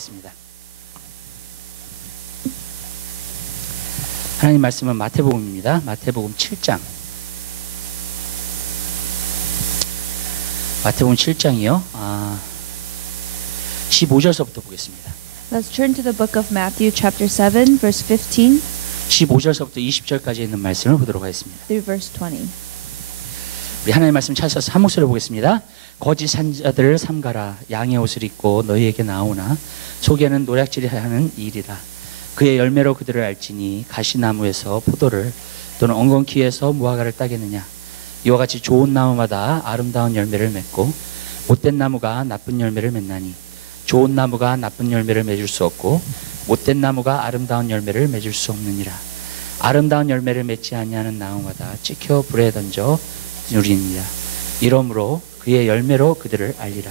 있습니다. 하나님 말씀은 마태복음입니다. 마태복음 7장. 마태복음 7장이요. 15절서부터 보겠습니다. Let's turn to the book of Matthew chapter 7 verse 15 15절서부터 20절까지 있는 말씀을 보도록 하겠습니다. through verse 20. 우리 하나님 말씀 찾아서 한 목소리로 보겠습니다. 거짓 산자들을 삼가라. 양의 옷을 입고 너희에게 나오나 속에는 노략질이 하는 일이라. 그의 열매로 그들을 알지니 가시나무에서 포도를 또는 엉겅퀴에서 무화과를 따겠느냐. 이와 같이 좋은 나무마다 아름다운 열매를 맺고 못된 나무가 나쁜 열매를 맺나니 좋은 나무가 나쁜 열매를 맺을 수 없고 못된 나무가 아름다운 열매를 맺을 수 없느니라. 아름다운 열매를 맺지 아니하는 나무마다 찍혀 불에 던져 누리니라. 이러므로 그의 열매로 그들을 알리라.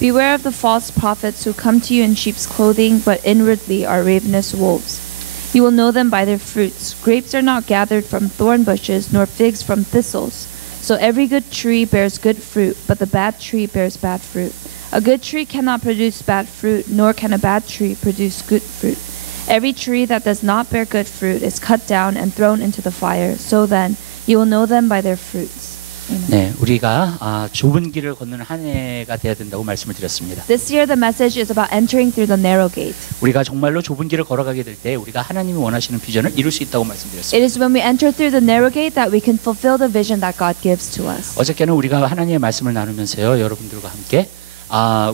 Beware of the false prophets who come to you in sheep's clothing, but inwardly are ravenous wolves. You will know them by their fruits. Grapes are not gathered from thorn bushes, nor figs from thistles. So every good tree bears good fruit, but the bad tree bears bad fruit. A good tree cannot produce bad fruit, nor can a bad tree produce good fruit. Every tree that does not bear good fruit is cut down and thrown into the fire. So then you will know them by their fruits. Amen. 네, 우리가 좁은 길을 걷는 한 해가 돼야 된다고 말씀을 드렸습니다. This year the message is about entering through the narrow gate. 우리가 정말로 좁은 길을 걸어가게 될 때 우리가 하나님이 원하시는 비전을 이룰 수 있다고 말씀드렸습니다. It is when we enter through the narrow gate that we can fulfill the vision that God gives to us. 어저께는 우리가 하나님의 말씀을 나누면서요, 여러분들과 함께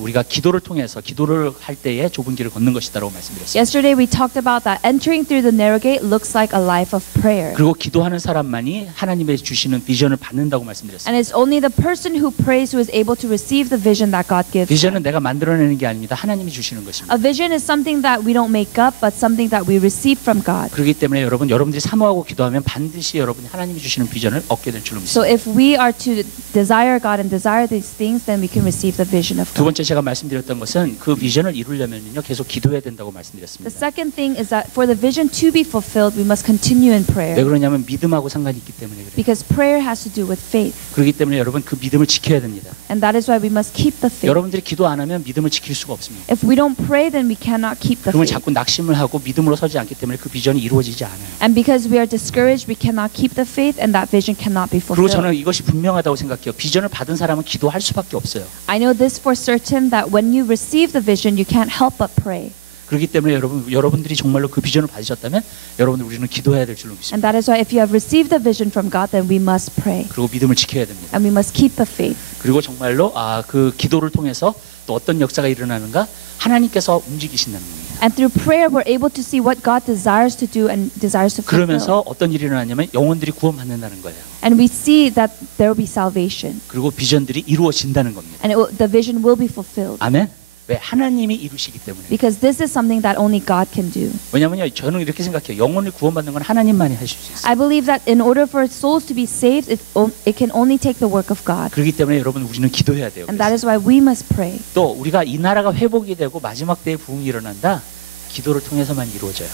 우리가 기도를 통해서 기도를 할 때에 좁은 길을 걷는 것이다라고 말씀드렸습니다. Yesterday we talked about that entering through the narrow gate looks like a life of prayer. 그리고 기도하는 사람만이 하나님의 주시는 비전을 받는다고 말씀드렸습니다. And it's only the person who prays who is able to receive the vision that God gives. 비전은 내가 만들어내는 게 아닙니다. 하나님이 주시는 것입니다. A vision is something that we don't make up, but something that we receive from God. 그렇기 때문에 여러분들이 사모하고 기도하면 반드시 여러분이 하나님이 주시는 비전을 얻게 될 줄로 So 믿습니다. if we are to desire God and desire these things, then we can receive the vision of 두 God. 번째 제가 말씀드렸던 것은 그 비전을 이루려면요 계속 기도해야 된다고 The 말씀드렸습니다. second thing is that for the vision to be fulfilled, we must continue in 왜 prayer. 그러냐면 믿음하고 상관이 있기 때문에 그래요. Because prayer has to do with faith. 그렇기 때문에 여러분 그 믿음을 지켜야 됩니다. And that is why we must keep the faith. 여러분들이 기도 안 하면 믿음을 지킬 수가 없습니다. If we don't pray, then we cannot keep the 그러면 faith. 자꾸 낙심을 하고 믿음으로 서지 않기 때문에 그 비전이 이루어지지 않아요. And because we are discouraged, we cannot keep the faith, and that vision cannot be 그리고 저는 fulfilled. 이것이 분명하다고 생각해요. 비전을 받은 사람은 기도할 수밖에 없어요. I know this for certain that when you receive the vision, you can't help but pray. 그렇기 때문에 여러분들이 정말로 그 비전을 받으셨다면 여러분들 우리는 기도해야 될 줄로 믿습니다. And that is why if you have received the vision from God, then we must pray. 그리고 믿음을 지켜야 됩니다. And we must keep the faith. 그리고 정말로 그 기도를 통해서 또 어떤 역사가 일어나는가 하나님께서 움직이신다는 겁니다. And through prayer, we're able to see what God desires to do and desires to fulfill. 그러면서 어떤 일이 일어나냐면 영혼들이 구원받는다는 거예요. And we see that there will be salvation. 그리고 비전들이 이루어진다는 겁니다. And the vision will be fulfilled. 아멘. 왜? 하나님이 이루시기 때문에. Because this is something that only God can do. 왜냐면요, 저는 이렇게 생각해요. 영혼을 구원받는 건 하나님만이 하실 수 있어요. I believe that in order for souls to be saved, it can only take the work of God. 그렇기 때문에 여러분 우리는 기도해야 돼요. And that is why we must pray. 또 우리가 이 나라가 회복이 되고 마지막 때에 부흥이 일어난다. 기도를 통해서만 이루어져요.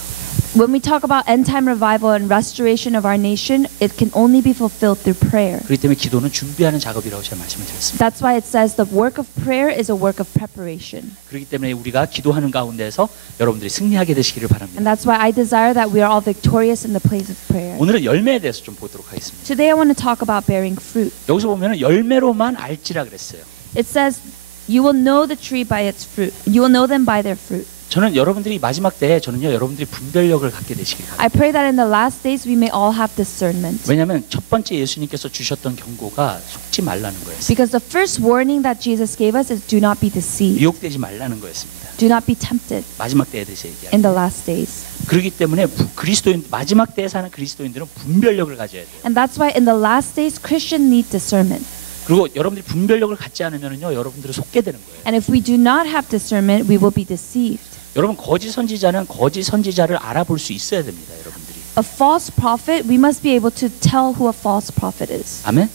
When we talk about end time revival and restoration of our nation, it can only be fulfilled through prayer. 그렇기 때문에 기도는 준비하는 작업이라고 제가 말씀을 드렸습니다. That's why it says the work of prayer is a work of preparation. 그렇기 때문에 우리가 기도하는 가운데서 여러분들이 승리하게 되시기를 바랍니다. And that's why I desire that we are all victorious in the place of prayer. 오늘은 열매에 대해서 좀 보도록 하겠습니다. Today I want to talk about bearing fruit. 여기서 보면 열매로만 알지라 그랬어요. It says, you will know the tree by its fruit. You will know them by their fruit. 저는 여러분들이 마지막 때에 여러분들이 분별력을 갖게 되시길 바랍니다. I pray that in the last days we may all have discernment. 왜냐하면 첫 번째 예수님께서 주셨던 경고가 속지 말라는 거였어요. Because the first warning that Jesus gave us is do not be deceived. 유혹되지 말라는 거였습니다. Do not be tempted 마지막 때에 대해서 얘기하는. in the last days. 그렇기 때문에 마지막 때에 사는 그리스도인들은 분별력을 가져야 돼요. And that's why in the last days Christians need discernment. 그리고 여러분들이 분별력을 갖지 않으면요, 여러분들은 속게 되는 거예요. And if we do not have discernment, we will be deceived. 여러분 거짓 선지자는 거짓 선지자를 알아볼 수 있어야 됩니다, 여러분들이. A false prophet, we must be able to tell who a false prophet is. 아멘.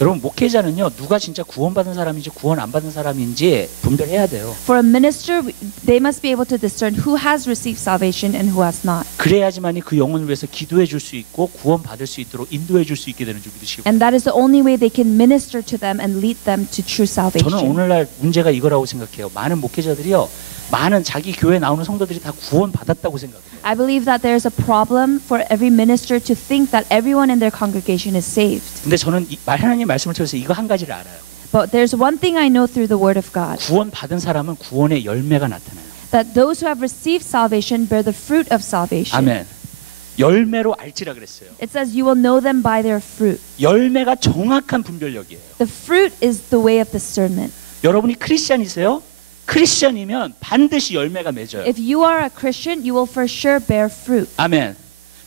여러분 목회자는요, 누가 진짜 구원받은 사람인지 구원 안 받은 사람인지 분별해야 돼요. For a minister, they must be able to discern who has received salvation and who has not. 그래야지만이 그 영혼을 위해서 기도해 줄 수 있고 구원 받을 수 있도록 인도해 줄 수 있게 되는 줄 믿으시고. And that is the only way they can minister to them and lead them to true 저는 salvation. 오늘날 문제가 이거라고 생각해요. 많은 목회자들이요, 많은 자기 교회 나오는 성도들이 다 구원 받았다고 생각해요. I believe that there's a problem for every minister to think that everyone in their congregation is saved. 근데 저는 하나님 말씀을 통해서 이거 한 가지를 알아요. But there's one thing I know through the Word of God, 구원 받은 사람은 구원의 열매가 나타나요. that those who have received salvation bear the fruit of salvation. 아멘. 열매로 알지라 그랬어요. It says you will know them by their fruit. 열매가 정확한 분별력이에요. The fruit is the way of discernment. 여러분이 크리스천이세요? 크리스천이면 반드시 열매가 맺어요. If you are a Christian, you will for sure bear fruit. 아멘.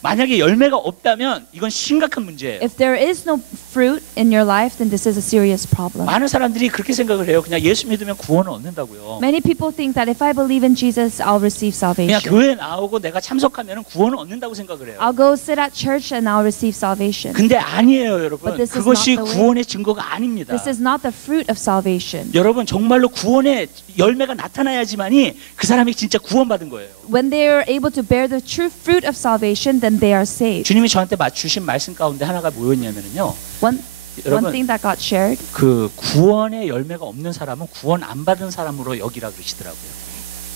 만약에 열매가 없다면 이건 심각한 문제예요. If there is no fruit in your life, then this is a serious problem. 많은 사람들이 그렇게 생각을 해요. 그냥 예수 믿으면 구원을 얻는다고요. Many people think that if I believe in Jesus, I'll receive 그냥 salvation. 교회 나오고 내가 참석하면 구원을 얻는다고 생각을 해요. I'll go sit at church and I'll receive salvation. 근데 아니에요, 여러분. But this is 그것이 not the way. 구원의 증거가 아닙니다. This is not the fruit of salvation. 여러분 정말로 구원의 열매가 나타나야지만이 그 사람이 진짜 구원받은 거예요. When they are able to bear the true fruit of salvation, then they are saved. 주님이 저한테 주신 말씀 가운데 하나가 뭐였냐면요. One 여러분 thing that got shared 그 구원의 열매가 없는 사람은 구원 안 받은 사람으로 여기라 그러시더라고요.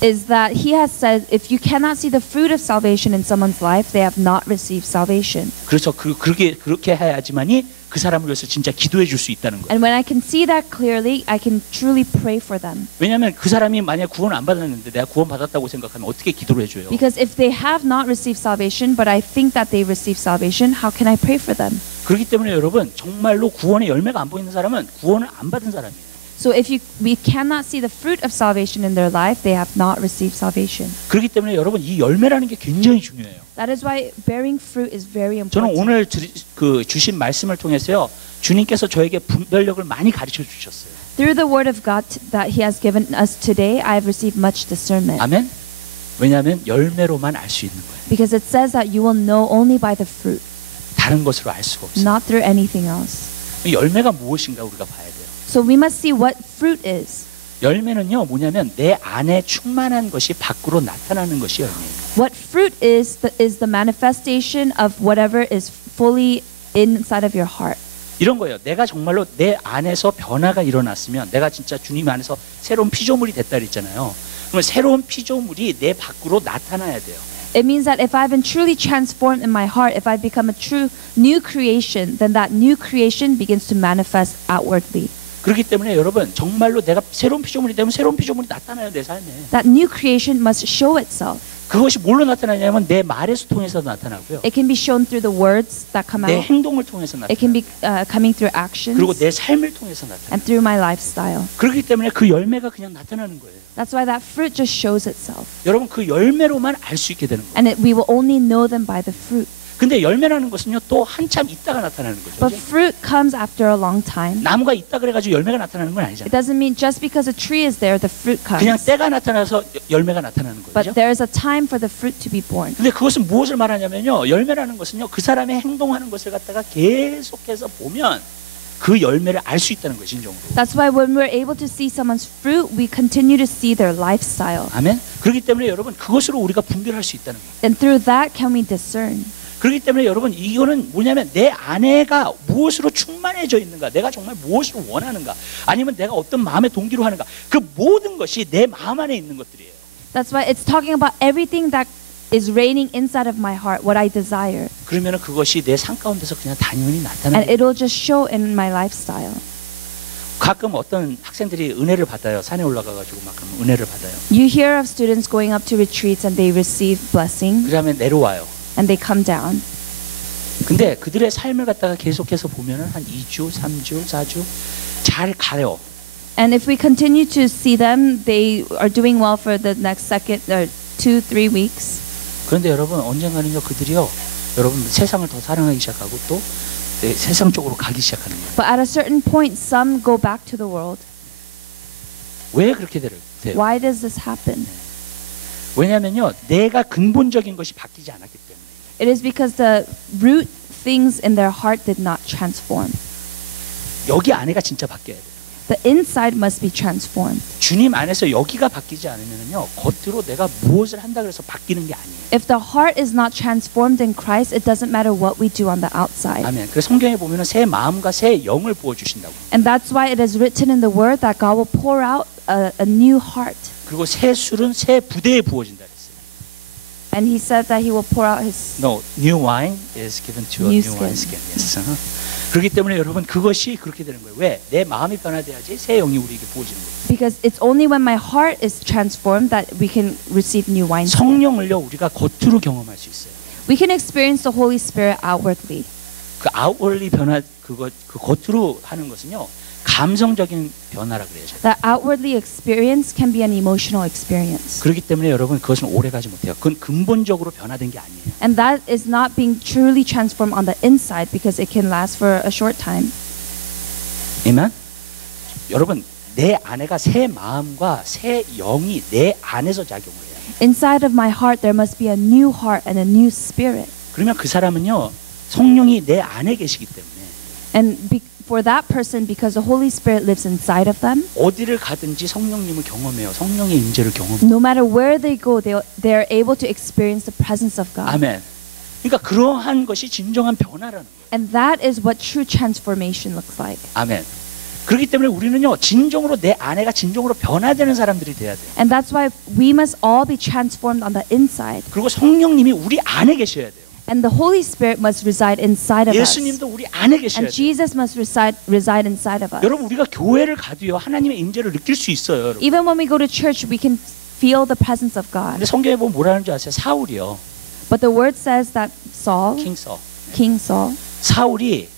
is that he has said, if you cannot see the fruit of salvation in someone's life, they have not received salvation. 그래서 그렇게 해야지만이 그 사람을 위해서 진짜 기도해 줄 수 있다는 거예요. And when I can see that clearly, I can truly pray for them. 왜냐하면 그 사람이 만약 구원 안 받았는데 내가 구원 받았다고 생각하면 어떻게 기도를 해줘요? Because if they have not received salvation, but I think that they received salvation, how can I pray for them? 그렇기 때문에 여러분 정말로 구원의 열매가 안 보이는 사람은 구원을 안 받은 사람이에요. So if we cannot see the fruit of salvation in their life, they have not received salvation. 그렇기 때문에 여러분 이 열매라는 게 굉장히 중요해요. That is why bearing fruit is very 저는 important. 오늘 주신 말씀을 통해서요. 주님께서 저에게 분별력을 많이 가르쳐 주셨어요. Through the word of God that He has given us today, I have received much discernment. 아멘. 왜냐하면 열매로만 알 수 있는 거예요. Because it says that you will know only by the fruit, 다른 것으로 알 수가 없어요. not through anything else. 열매가 무엇인가 우리가 봐야 돼요. So we must see what fruit is. 열매는요 뭐냐면 내 안에 충만한 것이 밖으로 나타나는 것이 열매예요. What fruit is the manifestation of whatever is fully inside of your heart. 이런 거예요. 내가 정말로 내 안에서 변화가 일어났으면 내가 진짜 주님 안에서 새로운 피조물이 됐다 그랬잖아요. 그러면 새로운 피조물이 내 밖으로 나타나야 돼요. It means that if I've been truly transformed in my heart, if I've become a true new creation, then that new creation begins to manifest outwardly. 그렇기 때문에 여러분 정말로 내가 새로운 피조물이 되면 새로운 피조물이 나타나요 내 삶에. That new creation must show itself. 그것이 뭘로 나타나냐면 내 말에서 통해서 나타나고요. It can be shown through the words that come 내 out. 행동을 통해서 It can 나타나요. be coming through actions 그리고 내 삶을 통해서 나타나요. and through my lifestyle. 그렇기 때문에 그 열매가 그냥 나타나는 거예요. That's why that fruit just shows itself. 여러분 그 열매로만 알 수 있게 되는 거예요. And we will only know them by the fruit. 근데 열매라는 것은요 또 한참 있다가 나타나는 거죠. But fruit comes after a long time. 나무가 있다 그래가지고 열매가 나타나는 건 It 아니잖아요. doesn't mean just because a tree is there, the fruit 그냥 comes. 때가 나타나서 열매가 나타나는 거죠. But there is a time for the fruit to be born. 근데 그것은 무엇을 말하냐면요 열매라는 것은요 그 사람의 행동하는 것을 갖다가 계속해서 보면 그 열매를 알 수 있다는 거예요 진정으로. That's why when we're able to see someone's fruit, we continue to see their lifestyle. 아멘. 그렇기 때문에 여러분 그것으로 우리가 분별할 수 있다는 거예요. And through that can we discern. 그렇기 때문에 여러분 이거는 뭐냐면 내 안에가 무엇으로 충만해져 있는가, 내가 정말 무엇을 원하는가, 아니면 내가 어떤 마음의 동기로 하는가, 그 모든 것이 내 마음 안에 있는 것들이에요. That's why it's talking about everything that is reigning inside of my heart, what I desire. 그러면 그것이 내 삶 가운데서 그냥 당연히 And 나타나는. it'll just show in my lifestyle. 가끔 어떤 학생들이 은혜를 받아요. 산에 올라가가지고 막 그러면 은혜를 받아요. You hear of students going up to retreats and they receive blessing 그다음에 내려와요. and they come down. 근데 그들의 삶을 갖다가 계속해서 보면은 한 2주, 3주, 4주 잘 가요. And if we continue to see them, they are doing well for the next 2-3 weeks. 그런데 여러분 언젠가는요 그들이요 여러분 세상을 더 사랑하기 시작하고 또 세상 쪽으로 가기 시작하는 거예요. But at a certain point, some go back to the world. 왜 그렇게 돼요? Why does this happen? 왜냐면요 내가 근본적인 것이 바뀌지 않았기 때문에. It is because the root things in their heart did not transform. 여기 안에가 진짜 바뀌어야 돼요. The inside must be transformed. 주님 안에서 여기가 바뀌지 않으면요 겉으로 내가 무엇을 한다 그래서 바뀌는 게 아니에요. If the heart is not transformed in Christ, it doesn't matter what we do on the outside. 아멘. 그래서 성경에 보면은 새 마음과 새 영을 부어 주신다고. And that's why it is written in the Word that God will pour out a new heart. 그리고 새 술은 새 부대에 부어진다 그랬어요. And he said that he will pour out his No, new wine is given to a New new wineskin. Yes. 그렇기 때문에 여러분 그것이 그렇게 되는 거예요. 왜? 내 마음이 변화돼야지 새 영이 우리에게 부어지는 거예요. because it's only when my heart is transformed that we can receive new wine. 성령을요 우리가 겉으로 경험할 수 있어요. We can experience the Holy Spirit outwardly. 그 outwardly 변화 그 겉으로 하는 것은요 감성적인 변화라 그래요. That outwardly experience can be an emotional experience. 그렇기 때문에 여러분 그것은 오래 가지 못해요. 그건 근본적으로 변화된 게 아니에요. And that is not being truly transformed on the inside because it can last for a short time. 아멘. 여러분 내 안에가 새 마음과 새 영이 내 안에서 작용을 해요. Inside of my heart there must be a new heart and a new spirit. 그러면 그 사람은요 성령이 내 안에 계시기 때문에 And for that person, because the Holy Spirit lives inside of them, 어디를 가든지 성령님을 경험해요. 성령의 임재를 경험해요. no matter where they go, they're able to experience the presence of God. 아멘. 그러니까 그러한 것이 진정한 변화라는 거예요. And that is what true transformation looks like. 아멘. 그렇기 때문에 우리는요 진정으로 내 안에가 진정으로 변화되는 사람들이 돼야 돼요. And that's why we must all be transformed on the inside. 그리고 성령님이 우리 안에 계셔야 돼요. And the Holy Spirit must reside inside of us. 예수님도 우리 안에 계셔야 And 돼요. Jesus must reside inside of us. 여러분 우리가 교회를 가도요 하나님의 임재를 느낄 수 있어요. 여러분. Even when we go to church, we can feel the presence of 근데 God. 성경에 보면 뭐라는 줄 아세요? 사울이요. But the word says that 킹서. King Saul, 사울이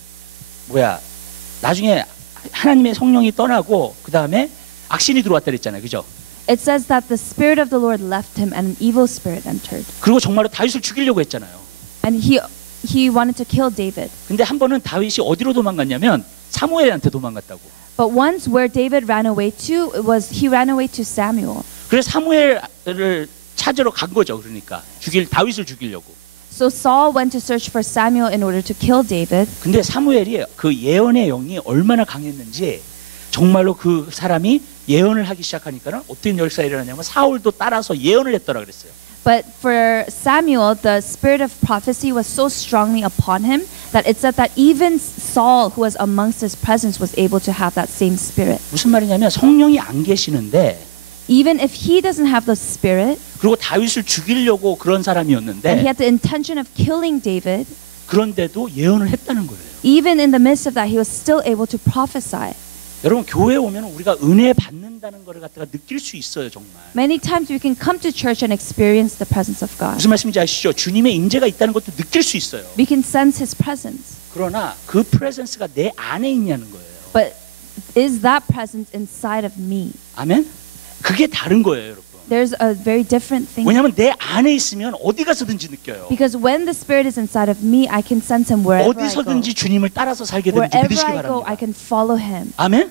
나중에 하나님의 성령이 떠나고 그 다음에 악신이 들어왔다 그랬잖아요. 그죠? it says that the Spirit of the Lord left him and an evil spirit entered. 그리고 정말로 다윗을 죽이려고 했잖아요. And he wanted to kill David. 근데 한 번은 다윗이 어디로 도망갔냐면 사무엘한테 도망갔다고. But once where David ran away to, he ran away to Samuel. 그래서 사무엘을 찾으러 간 거죠. 그러니까 다윗을 죽이려고. So Saul went to search for Samuel in order to kill David. 근데 사무엘이 그 예언의 영이 얼마나 강했는지 정말로 그 사람이 예언을 하기 시작하니까는 어떤 역사가 일어나냐면 사울도 따라서 예언을 했더라 그랬어요. But for Samuel, the spirit of prophecy was so strongly upon him that it said that even Saul, who was amongst his presence, was able to have that same spirit. 무슨 말이냐면 성령이 안 계시는데 Even if he doesn't have the spirit, 그리고 다윗을 죽이려고 그런 and he 사람이었는데 had the intention of killing David, 그런데도 예언을 했다는 거예요. even in the midst of that, he was still able to prophesy. 여러분 교회에 오면 우리가 은혜 받는다는 것을 갖다가 느낄 수 있어요 정말. Many times we can come to church and experience the presence of God. 무슨 말씀인지 아시죠? 주님의 임재가 있다는 것도 느낄 수 있어요. We can sense His presence. 그러나 그 프레젠스가 내 안에 있냐는 거예요. But is that presence inside of me? 아멘? 그게 다른 거예요 여러분. There's a very different thing. 왜냐하면 내 안에 있으면 어디 가서든지 느껴요. Because when the Spirit is inside of me, I can sense Him wherever I go. 어디서든지 주님을 따라서 살게 되는지 Wherever 믿으시기 I go, I 바랍니다. can follow Him. 아멘?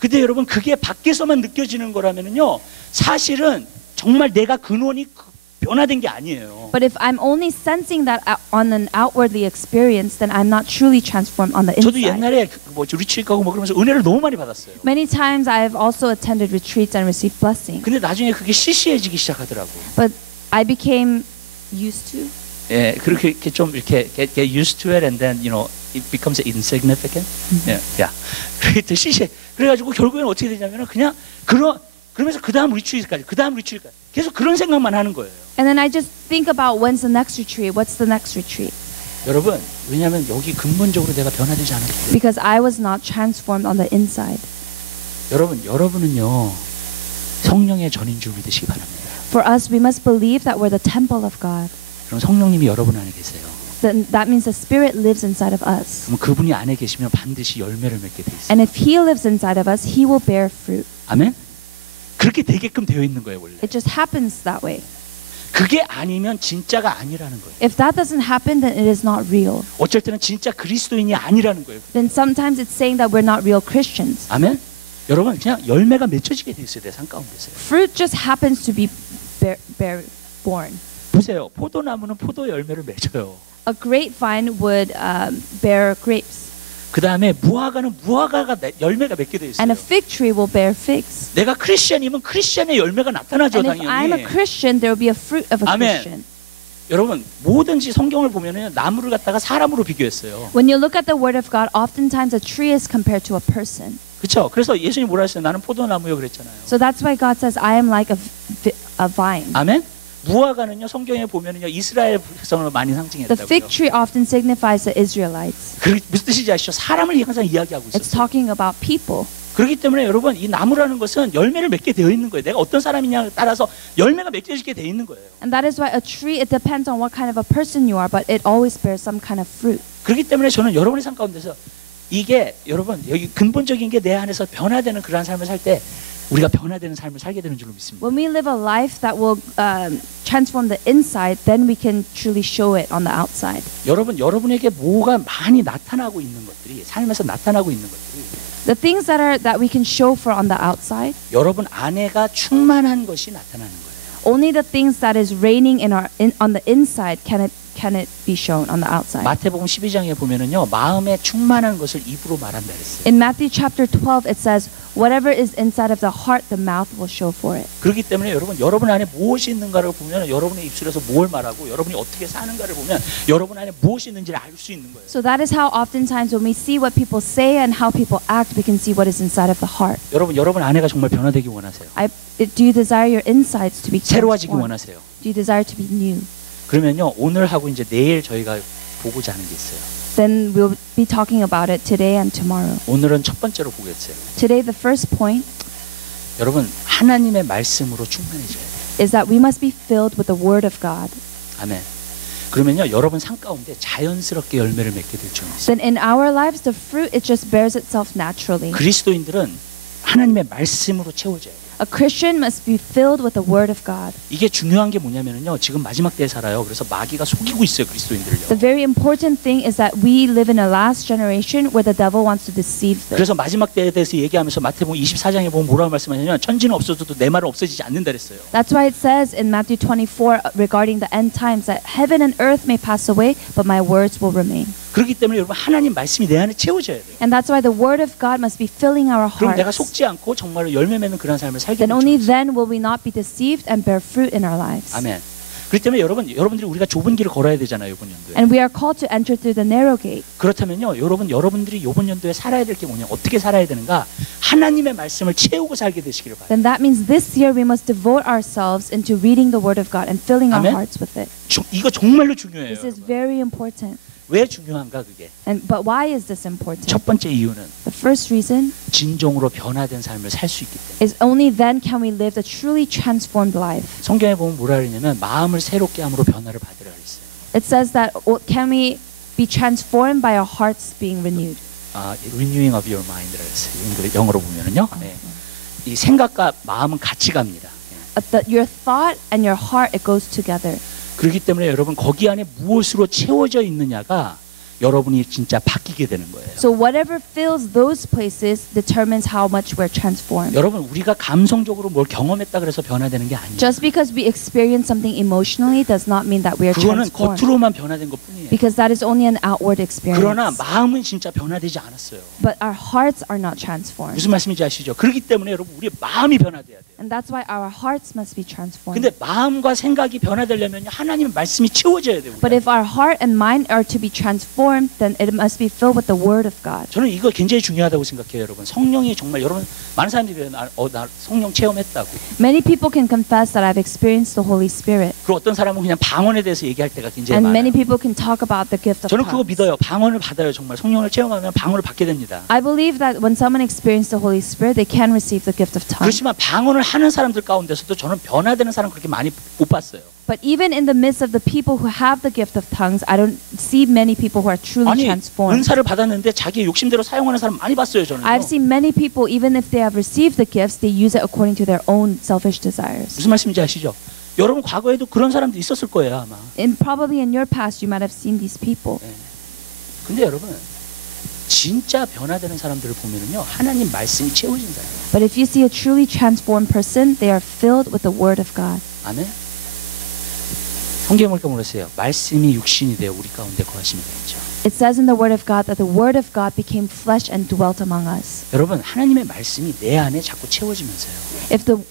근데 여러분 그게 밖에서만 느껴지는 거라면요 사실은 정말 내가 근원이 변화된 게 아니에요. But if I'm only sensing that on an outwardly experience, then I'm not truly transformed on the 저도 inside. 옛날에 리트릿 가고 뭐 그러면서 은혜를 너무 많이 받았어요. Many times I've also attended retreats and received blessing. 근데 나중에 그게 시시해지기 시작하더라고. But I became used to. 예, 그렇게 좀 이렇게 get used to it and then it becomes insignificant. 야, 그게 시시해. 그래가지고 결국에는 어떻게 되냐면은 그냥 그러면서 그 다음 리트릿까지 계속 그런 생각만 하는 거예요. And then I just think about when's the next retreat? What's the next retreat? 여러분, 왜냐하면 여기 근본적으로 내가 변화되지 않았기 때문에. Because I was not transformed on the inside. 여러분은요 성령의 전인 줄 믿으시기 바랍니다. For us, we must believe that we're the temple of God. 그럼 성령님이 여러분 안에 계세요. Then that means the Spirit lives inside of us. 그럼 그분이 안에 계시면 반드시 열매를 맺게 돼 있어요. And if He lives inside of us, He will bear fruit. 아멘? 그렇게 되게끔 되어 있는 거예요 원래. It just happens that way. 그게 아니면 진짜가 아니라는 거예요. If that doesn't happen, then it is not real. 어쩔 때는 진짜 그리스도인이 아니라는 거예요. Then sometimes it's saying that we're not real Christians. 아멘? 여러분 그냥 열매가 맺혀지게 돼 있어요 내 삶 가운데서요. Fruit just happens to be born. 보세요. 포도나무는 포도 열매를 맺어요. A grapevine would bear grapes. 그 다음에 무화과는 무화과가 열매가 맺게 돼 있어요. And a fig tree will bear figs. 내가 크리스천이면 크리스천의 열매가 나타나죠 And if I'm a 당연히. Christian, there will be a fruit of a 아멘. Christian. 여러분 뭐든지 성경을 보면은 나무를 갖다가 사람으로 비교했어요. When you look at the Word of God, oftentimes a tree is compared to a person. 그렇죠? 그래서 예수님 뭐라 했어요? 나는 포도나무요 그랬잖아요. So that's why God says, I am like a vine. 아멘. 무화과는요 성경에 보면은요 이스라엘 백성을 많이 The 상징했다고요. fig tree often signifies the Israelites. 그 무슨 뜻인지 아시죠? 사람을 항상 이야기하고 It's 있었어요. talking about people. 그렇기 때문에 여러분 이 나무라는 것은 열매를 맺게 되어 있는 거예요. 내가 어떤 사람이냐에 따라서 열매가 맺혀지게 되어 있는 거예요. And that is why a tree, it depends on what kind of a person you are, but it always bears some kind of fruit. 그렇기 때문에 저는 여러분의 삶 가운데서 이게 여러분 여기 근본적인 게 내 안에서 변화되는 그러한 삶을 살 때 우리가 변화되는 삶을 살게 되는 줄로 믿습니다. When we live a life that will transform the inside, then we can truly show it on the outside. 여러분에게 뭐가 많이 나타나고 있는 것들이 삶에서 나타나고 있는 것들이 The things that we can show for on the outside, 여러분 안에가 충만한 것이 나타나는 거예요. only the things that is reigning on the inside can it be shown on the outside. 마태복음 12장에 보면은요 마음에 충만한 것을 입으로 말한다 그랬어요. In Matthew chapter 12, it says, whatever is inside of the heart, the mouth will show for it. 그렇기 때문에 여러분 안에 무엇이 있는가를 보면 여러분의 입술에서 뭘 말하고 여러분이 어떻게 사는가를 보면 여러분 안에 무엇이 있는지를 알 수 있는 거예요. So that is how oftentimes when we see what people say and how people act, we can see what is inside of the heart. 여러분 안에가 정말 변화되기 원하세요. Do you desire your insides to be 새로워지기 transformed? 원하세요. Do you desire to be new? 그러면요 오늘 하고 이제 내일 저희가 보고자 하는 게 있어요. Then we'll be talking about it today and tomorrow. 오늘은 첫 번째로 보겠어요. Today, the first point 여러분 하나님의 말씀으로 충만해져야 돼요. is that we must be filled with the Word of God. 아멘. 그러면요 여러분 삶 가운데 자연스럽게 열매를 맺게 될 줄 믿습니다. Then in our lives, the fruit, it just bears itself naturally. 그리스도인들은 하나님의 말씀으로 채워져야 돼요. A Christian must be filled with the Word of God. 이게 중요한 게 뭐냐면요 지금 마지막 때에 살아요. 그래서 마귀가 속이고 있어요 The 그리스도인들을요. very important thing is that we live in a last generation where the devil wants to deceive them. 그래서 마지막 때에 대해서 얘기하면서 마태복음 24장에 보면 뭐라고 말씀하냐면 천지는 없어져도 내 말은 없어지지 않는다 그랬어요. That's why it says in Matthew 24 regarding the end times that heaven and earth may pass away, but my words will remain. 그렇기 때문에 여러분 하나님 말씀이 내 안에 채워져야 돼요. And that's why the Word of God must be filling our 그럼 내가 hearts. 속지 않고 정말로 열매 맺는 그런 삶을 살게 Then 되죠. only then will we not be deceived and bear fruit in our lives. 아멘. 그렇기 때문에 여러분들이 우리가 좁은 길을 걸어야 되잖아요 이번 연도에. And we are called to enter through the narrow gate. 그렇다면요 여러분들이 이번 연도에 살아야 될 게 뭐냐 어떻게 살아야 되는가 하나님의 말씀을 채우고 살게 되시기를 바랍니다. Then that means this year we must devote ourselves into reading the Word of God and filling our Amen. hearts with it. 이거 정말로 중요해요. This is 여러분. very important. 왜 중요한가 그게? But why is this important? 첫 번째 이유는 The first reason 진정으로 변화된 삶을 살 수 있기 때문에. is only then can we live a truly transformed life. 성경에 보면 뭐라 그러냐면 마음을 새롭게 함으로 변화를 받으라 그랬어요. It says that can we be transformed by our hearts being renewed. renewing of your mind라 그랬어요. 영어로 보면은요. 네. 이 생각과 마음은 같이 갑니다. Your thought and your heart, it goes together. 그렇기 때문에 여러분 거기 안에 무엇으로 채워져 있느냐가 여러분이 진짜 바뀌게 되는 거예요. So whatever fills those places determines how much we're transformed. 여러분 우리가 감성적으로 뭘 경험했다 그래서 변화되는 게 아니에요. Just because we experience something emotionally does not mean that we are 그거는 transformed. 겉으로만 변화된 것뿐이에요. Because that is only an outward experience. 그러나 마음은 진짜 변화되지 않았어요. But our hearts are not transformed. 무슨 말씀인지 아시죠? 그렇기 때문에 여러분 우리의 마음이 변화돼야 돼요. And that's why our hearts must be transformed. 근데 마음과 생각이 변화되려면 하나님의 말씀이 채워져야 돼요. But if our heart and mind are to be transformed, then it must be filled with the Word of God. 저는 이거 굉장히 중요하다고 생각해요, 여러분. 성령이 정말 여러분 많은 사람들이 나 성령 체험했다고. Many people can confess that I've experienced the Holy Spirit. 그리고 어떤 사람은 그냥 방언에 대해서 얘기할 때가 굉장히 And 많아요. many people can talk about the gift of 저는 그거 tongues. 믿어요. 방언을 받아요. 정말 성령을 체험하면 방언을 받게 됩니다. I believe that when someone experiences the Holy Spirit, they can receive the gift of tongues. 그렇지만 방언을 하는 사람들 가운데서도 저는 변화되는 사람 그렇게 많이 못 봤어요. But even in the midst of the people who have the gift of tongues, I don't see many people who are truly 아니 transformed. 은사를 받았는데 자기 욕심대로 사용하는 사람 많이 봤어요, 저는. I've seen many people, even if they have received the gifts, they use it according to their own selfish desires. 무슨 말씀인지 아시죠? 여러분 과거에도 그런 사람도 있었을 거예요, 아마. Probably in your past, you might have seen these people. 근데 여러분 진짜 변화되는 사람들을 보면은요 하나님 말씀이 채워진 사람. But if you see a truly transformed person, they are filled with the Word of God. 아멘. 성경에 보니까 뭐랬어요? 말씀이 육신이 되어 우리 가운데 거하심이 되죠. It says in the Word of God that the Word of God became flesh and dwelt among us. 여러분 하나님의 말씀이 내 안에 자꾸 채워지면서요.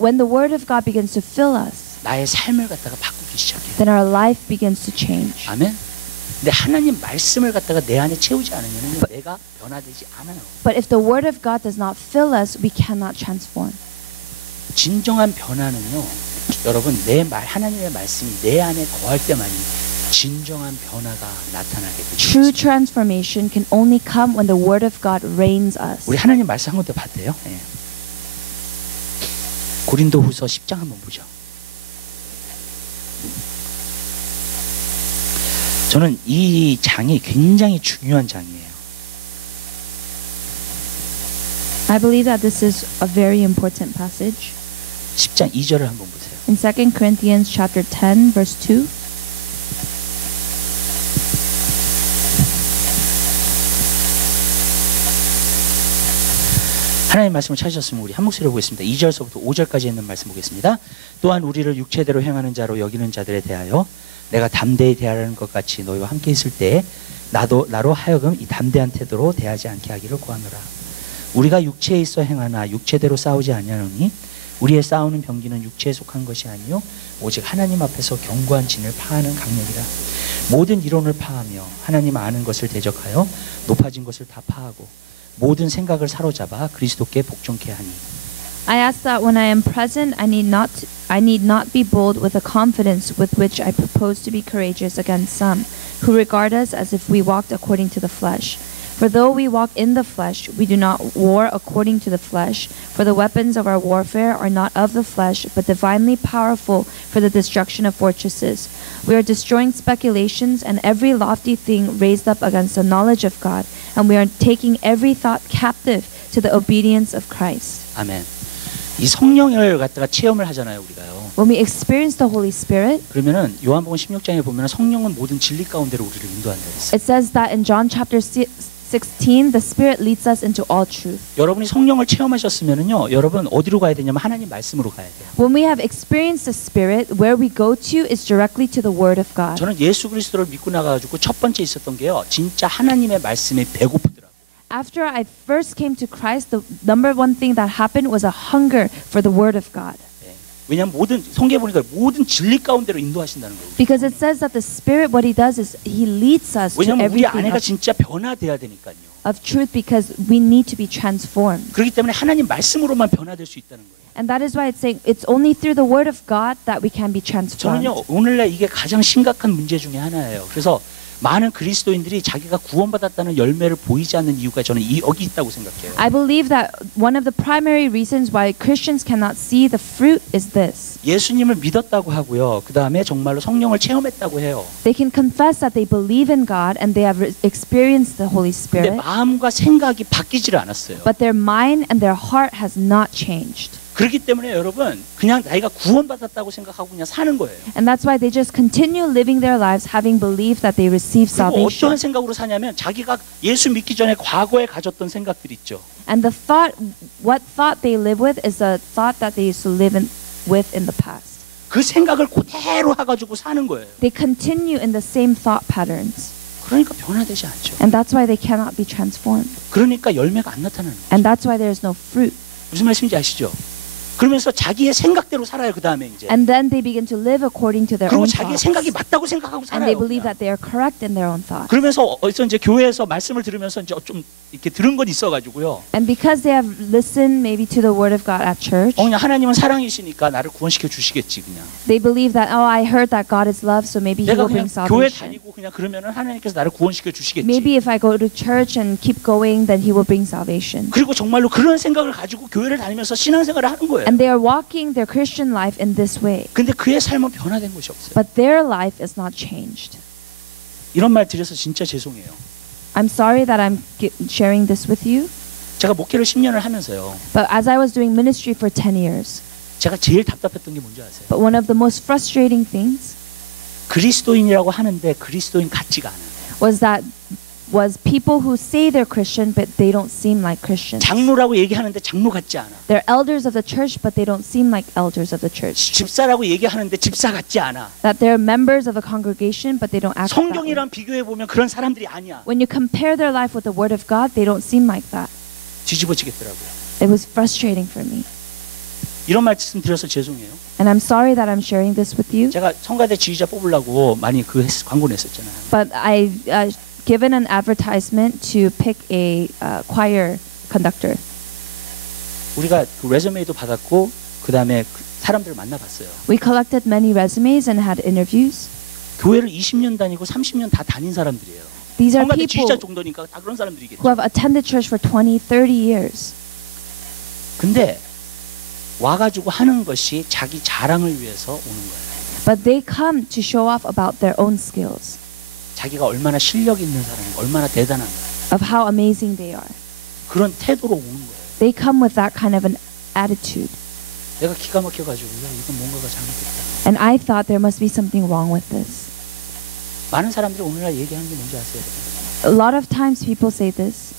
When the Word of God begins to fill us, 나의 삶을 갖다가 바꾸기 시작해요. then our life begins to change. 아멘. 근데 하나님 말씀을 갖다가 내 안에 채우지 않으면 내가 변화되지 않아요. But if the word of God does not fill us, we cannot transform. 진정한 변화는요, 여러분 하나님의 말씀이 내 안에 거할 때만이 진정한 변화가 나타나게 되죠. True transformation can only come when the word of God reigns us. 우리 하나님 말씀 한 군데 봤대요. 예. 고린도후서 10장 한번 보죠. 저는 이 장이 굉장히 중요한 장이에요. I believe that this is a very important passage. 10장 2절을 한번 보세요. In 2 Corinthians chapter 10 verse 2. 하나님 말씀을 찾으셨으면 우리 한 목소리로 보겠습니다. 2절서부터 5절까지 있는 말씀 보겠습니다. 또한 우리를 육체대로 행하는 자로 여기는 자들에 대하여 내가 담대히 대하라는 것 같이 너희와 함께 있을 때 나로 하여금 이 담대한 태도로 대하지 않게 하기를 구하노라. 우리가 육체에 있어 행하나 육체대로 싸우지 아니하노니 우리의 싸우는 병기는 육체에 속한 것이 아니요 오직 하나님 앞에서 견고한 진을 파하는 강력이라. 모든 이론을 파하며 하나님 아는 것을 대적하여 높아진 것을 다 파하고 모든 생각을 사로잡아 그리스도께 복종케 하니. I ask that when I am present, I need not be bold with a confidence with which I propose to be courageous against some who regard us as if we walked according to the flesh. For though we walk in the flesh, we do not war according to the flesh. For the weapons of our warfare are not of the flesh, but divinely powerful for the destruction of fortresses. We are destroying speculations and every lofty thing raised up against the knowledge of God, and we are taking every thought captive to the obedience of Christ. 아멘. 이 성령을 갖다가 체험을 하잖아요, 우리가요. When we experience the Holy Spirit, 그러면은 요한복음 16장에 보면 성령은 모든 진리 가운데로 우리를 인도한다 했어요. it says that in John chapter 16, the Spirit leads us into all truth. 여러분이 성령을 체험하셨으면은요, 여러분 어디로 가야 되냐면 하나님 말씀으로 가야 돼요. When we have experienced the Spirit, where we go to is directly to the Word of God. 저는 예수 그리스도를 믿고 나가지고 첫 번째 있었던 게요, 진짜 하나님의 말씀에 배고프더라고요. After I first came to Christ, the number one thing that happened was a hunger for the Word of God. 왜냐하면 모든 성경에 보니까 모든 진리 가운데로 인도하신다는 거예요. Because it says that the Spirit, what He does is He leads us to 왜냐하면 우리 everything 안에가 진짜 변화돼야 되니까요. of truth, because we need to be transformed. 그렇기 때문에 하나님 말씀으로만 변화될 수 있다는 거예요. And that is why it's saying it's only through the Word of God that we can be transformed. 저는요, 오늘날 이게 가장 심각한 문제 중에 하나예요. 그래서 많은 그리스도인들이 자기가 구원받았다는 열매를 보이지 않는 이유가 저는 여기 있다고 생각해요. I believe that one of the primary reasons why Christians cannot see the fruit is this. 예수님을 믿었다고 하고요. 그 다음에 정말로 성령을 체험했다고 해요. They can confess that they believe in God and they have experienced the Holy 근데 Spirit, 마음과 생각이 바뀌지를 않았어요. but their mind and their heart has not changed. 그렇기 때문에 여러분 그냥 나이가 구원받았다고 생각하고 그냥 사는 거예요. And that's why they just continue living their lives having believed that they received 그리고 salvation. 어떤 생각으로 사냐면 자기가 예수 믿기 전에 과거에 가졌던 생각들 있죠. And what thought they live with is the thought that they used to live with in the past. 그 생각을 그대로 해가지고 사는 거예요. They continue in the same thought patterns. 그러니까 변화되지 않죠. And that's why they cannot be transformed. 그러니까 열매가 안 나타나는 거예요. And that's why there is no fruit. 무슨 말씀인지 아시죠? 그러면서 자기의 생각대로 살아요. 그 다음에 이제. And then they begin to live according to their 그리고 own 자기의 thoughts. 생각이 맞다고 생각하고 And they 살아요. believe 그냥. that they are correct in their own thoughts. 그러면서 어디서 이제 교회에서 말씀을 들으면서 이제 좀 이렇게 들은 건 있어가지고요. And because they have listened maybe to the word of God at church, 그냥 하나님은 사랑이시니까 나를 구원시켜 주시겠지 그냥. they believe that, oh, I heard that God is love, so maybe He 내가 will 그냥 bring 교회 salvation. 다니고 그냥 그러면은 하나님께서 나를 구원시켜 주시겠지. Maybe if I go to church and keep going, then He will bring salvation. 그리고 정말로 그런 생각을 가지고 교회를 다니면서 신앙생활을 하는 거예요. And they are walking their Christian life in this way. 근데 그의 삶은 변화된 것이 없어요. But their life is not changed. 이런 말 드려서 진짜 죄송해요. I'm sorry that I'm sharing this with you, 제가 목회를 10년을 하면서요. but as I was doing ministry for 10 years, 제가 제일 답답했던 게 뭔지 아세요? but one of the most frustrating things 그리스도인이라고 하는데 그리스도인 같지가 않아요. was people who say they're Christian, but they don't seem like Christians. 장로라고 얘기하는데 장로 같지 않아. They're elders of the church, but they don't seem like elders of the church. 집사라고 얘기하는데 집사 같지 않아. That they're members of a congregation, but they don't act that way. 성경이랑 비교해 보면 그런 사람들이 아니야. When you compare their life with the Word of God, they don't seem like that. 뒤집어지겠더라고요. It was frustrating for me. 이런 말씀 드려서 죄송해요. And I'm sorry that I'm sharing this with you. 제가 성가대 지휘자 뽑으려고 많이 광고 냈었잖아요. But I given an advertisement to pick a choir conductor. 우리가 그 레저메이도 받았고 그 다음에 사람들을 만나봤어요. We collected many resumes and had interviews. 교회를 20년 다니고 30년 다 다닌 사람들이에요. These are 성가대 people 지휘자 정도니까 다 그런 사람들이겠죠. who have attended church for 20, 30 years. 근데 와가지고 하는 것이 자기 자랑을 위해서 오는 거예요. But they come to show off about their own skills, 자기가 얼마나 실력 있는 사람인가, 얼마나 대단한가. of how amazing they are. 그런 태도로 오는 거예요. They come with that kind of an attitude. 내가 기가 막혀가지고 야, 이건 뭔가가 잘못됐다. And I thought there must be something wrong with this. 많은 사람들이 오늘날 얘기하는 게 뭔지 아세요? A lot of times people say this,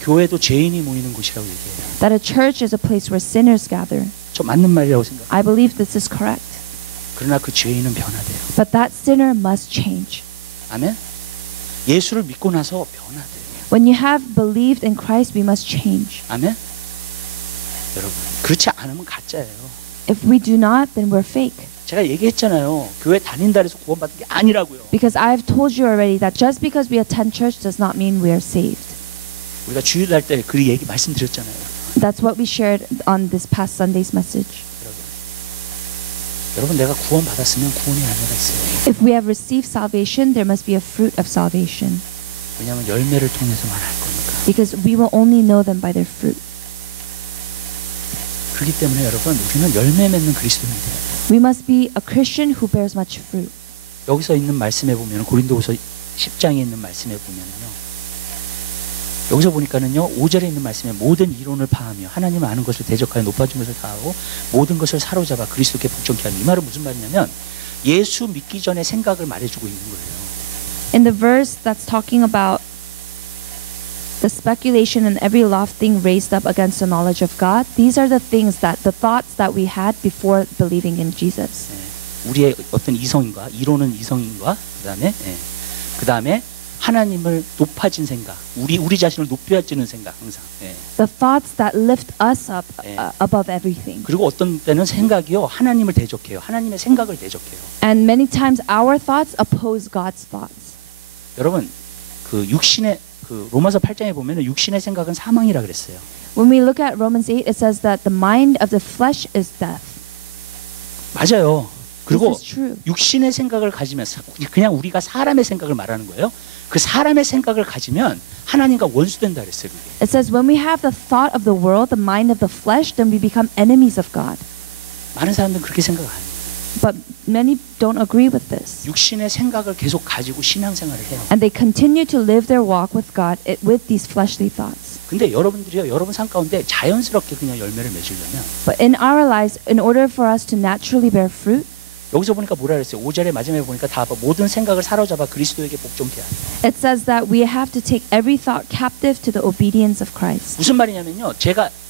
교회도 죄인이 모이는 곳이라고 얘기해요. that a church is a place where sinners gather. 저 맞는 말이라고 생각해요. I believe this is correct. 그러나 그 죄인은 변화돼요. But that sinner must change. 아멘. 예수를 믿고 나서 변화돼요. When you have believed in Christ, we must change. 아멘. 여러분 그렇지 않으면 가짜예요. If we do not, then we're fake. 제가 얘기했잖아요. 교회 다닌다 해서 구원받는 게 아니라고요. Because I've told you already that just because we attend church does not mean we are saved. 우리가 주일날 때 그 얘기 말씀드렸잖아요. That's what we shared on this past Sunday's message. 여러분 내가 구원받았으면 구원의 열매가 있어요. If we have received salvation, there must be a fruit of salvation. 왜냐하면 열매를 통해서만 알 거니까. Because we will only know them by their fruit. 그렇기 때문에 여러분 우리는 열매 맺는 그리스도인이 돼야 돼요. We must be a Christian who bears much fruit. 여기서 있는 말씀에 보면 고린도후서 10장에 있는 말씀에 보면은요. 여기서 보니까는요. 5절에 있는 말씀에 모든 이론을 파하며 하나님을 아는 것을 대적하여 높아진 것을 다하고 모든 것을 사로잡아 그리스도께 복종케 하는 이 말은 무슨 말이냐면 예수 믿기 전에 생각을 말해주고 있는 거예요. In the verse that's talking about the speculation and every lofty thing raised up against the knowledge of God, these are the things that the thoughts that we had before believing in Jesus. 우리의 어떤 이성인과 이론은 이성인과 그다음에 하나님을 높아진 생각, 우리 자신을 높여지는 생각 항상. The thoughts that lift us up above everything. 그리고 어떤 때는 생각이요 하나님을 대적해요. 하나님의 생각을 대적해요. And many times our thoughts oppose God's thoughts. 여러분 그 육신의 그 로마서 8장에 보면은 육신의 생각은 사망이라 그랬어요. When we look at Romans 8, it says that the mind of the flesh is death. 맞아요. 그리고 This is true. 육신의 생각을 가지면 그냥 우리가 사람의 생각을 말하는 거예요. 그 사람의 생각을 가지면 하나님과 원수된다 그랬어요. 그게. It says when we have the thought of the world, the mind of the flesh, then we become enemies of God. 많은 사람들은 그렇게 생각 안 해요. But many don't agree with this. 육신의 생각을 계속 가지고 신앙생활을 해요. And they continue to live their walk with God with these fleshly thoughts. 근데 여러분들이요, 여러분 삶 가운데 자연스럽게 그냥 열매를 맺으려면 But in our lives, in order for us to naturally bear fruit, 여기서 보니까 뭐라 그랬어요? 5절에 마지막에 보니까 다 모든 생각을 사로잡아 그리스도에게 복종케 하라. it says that we have to take every thought captive to the obedience of Christ. 무슨 말이냐면요.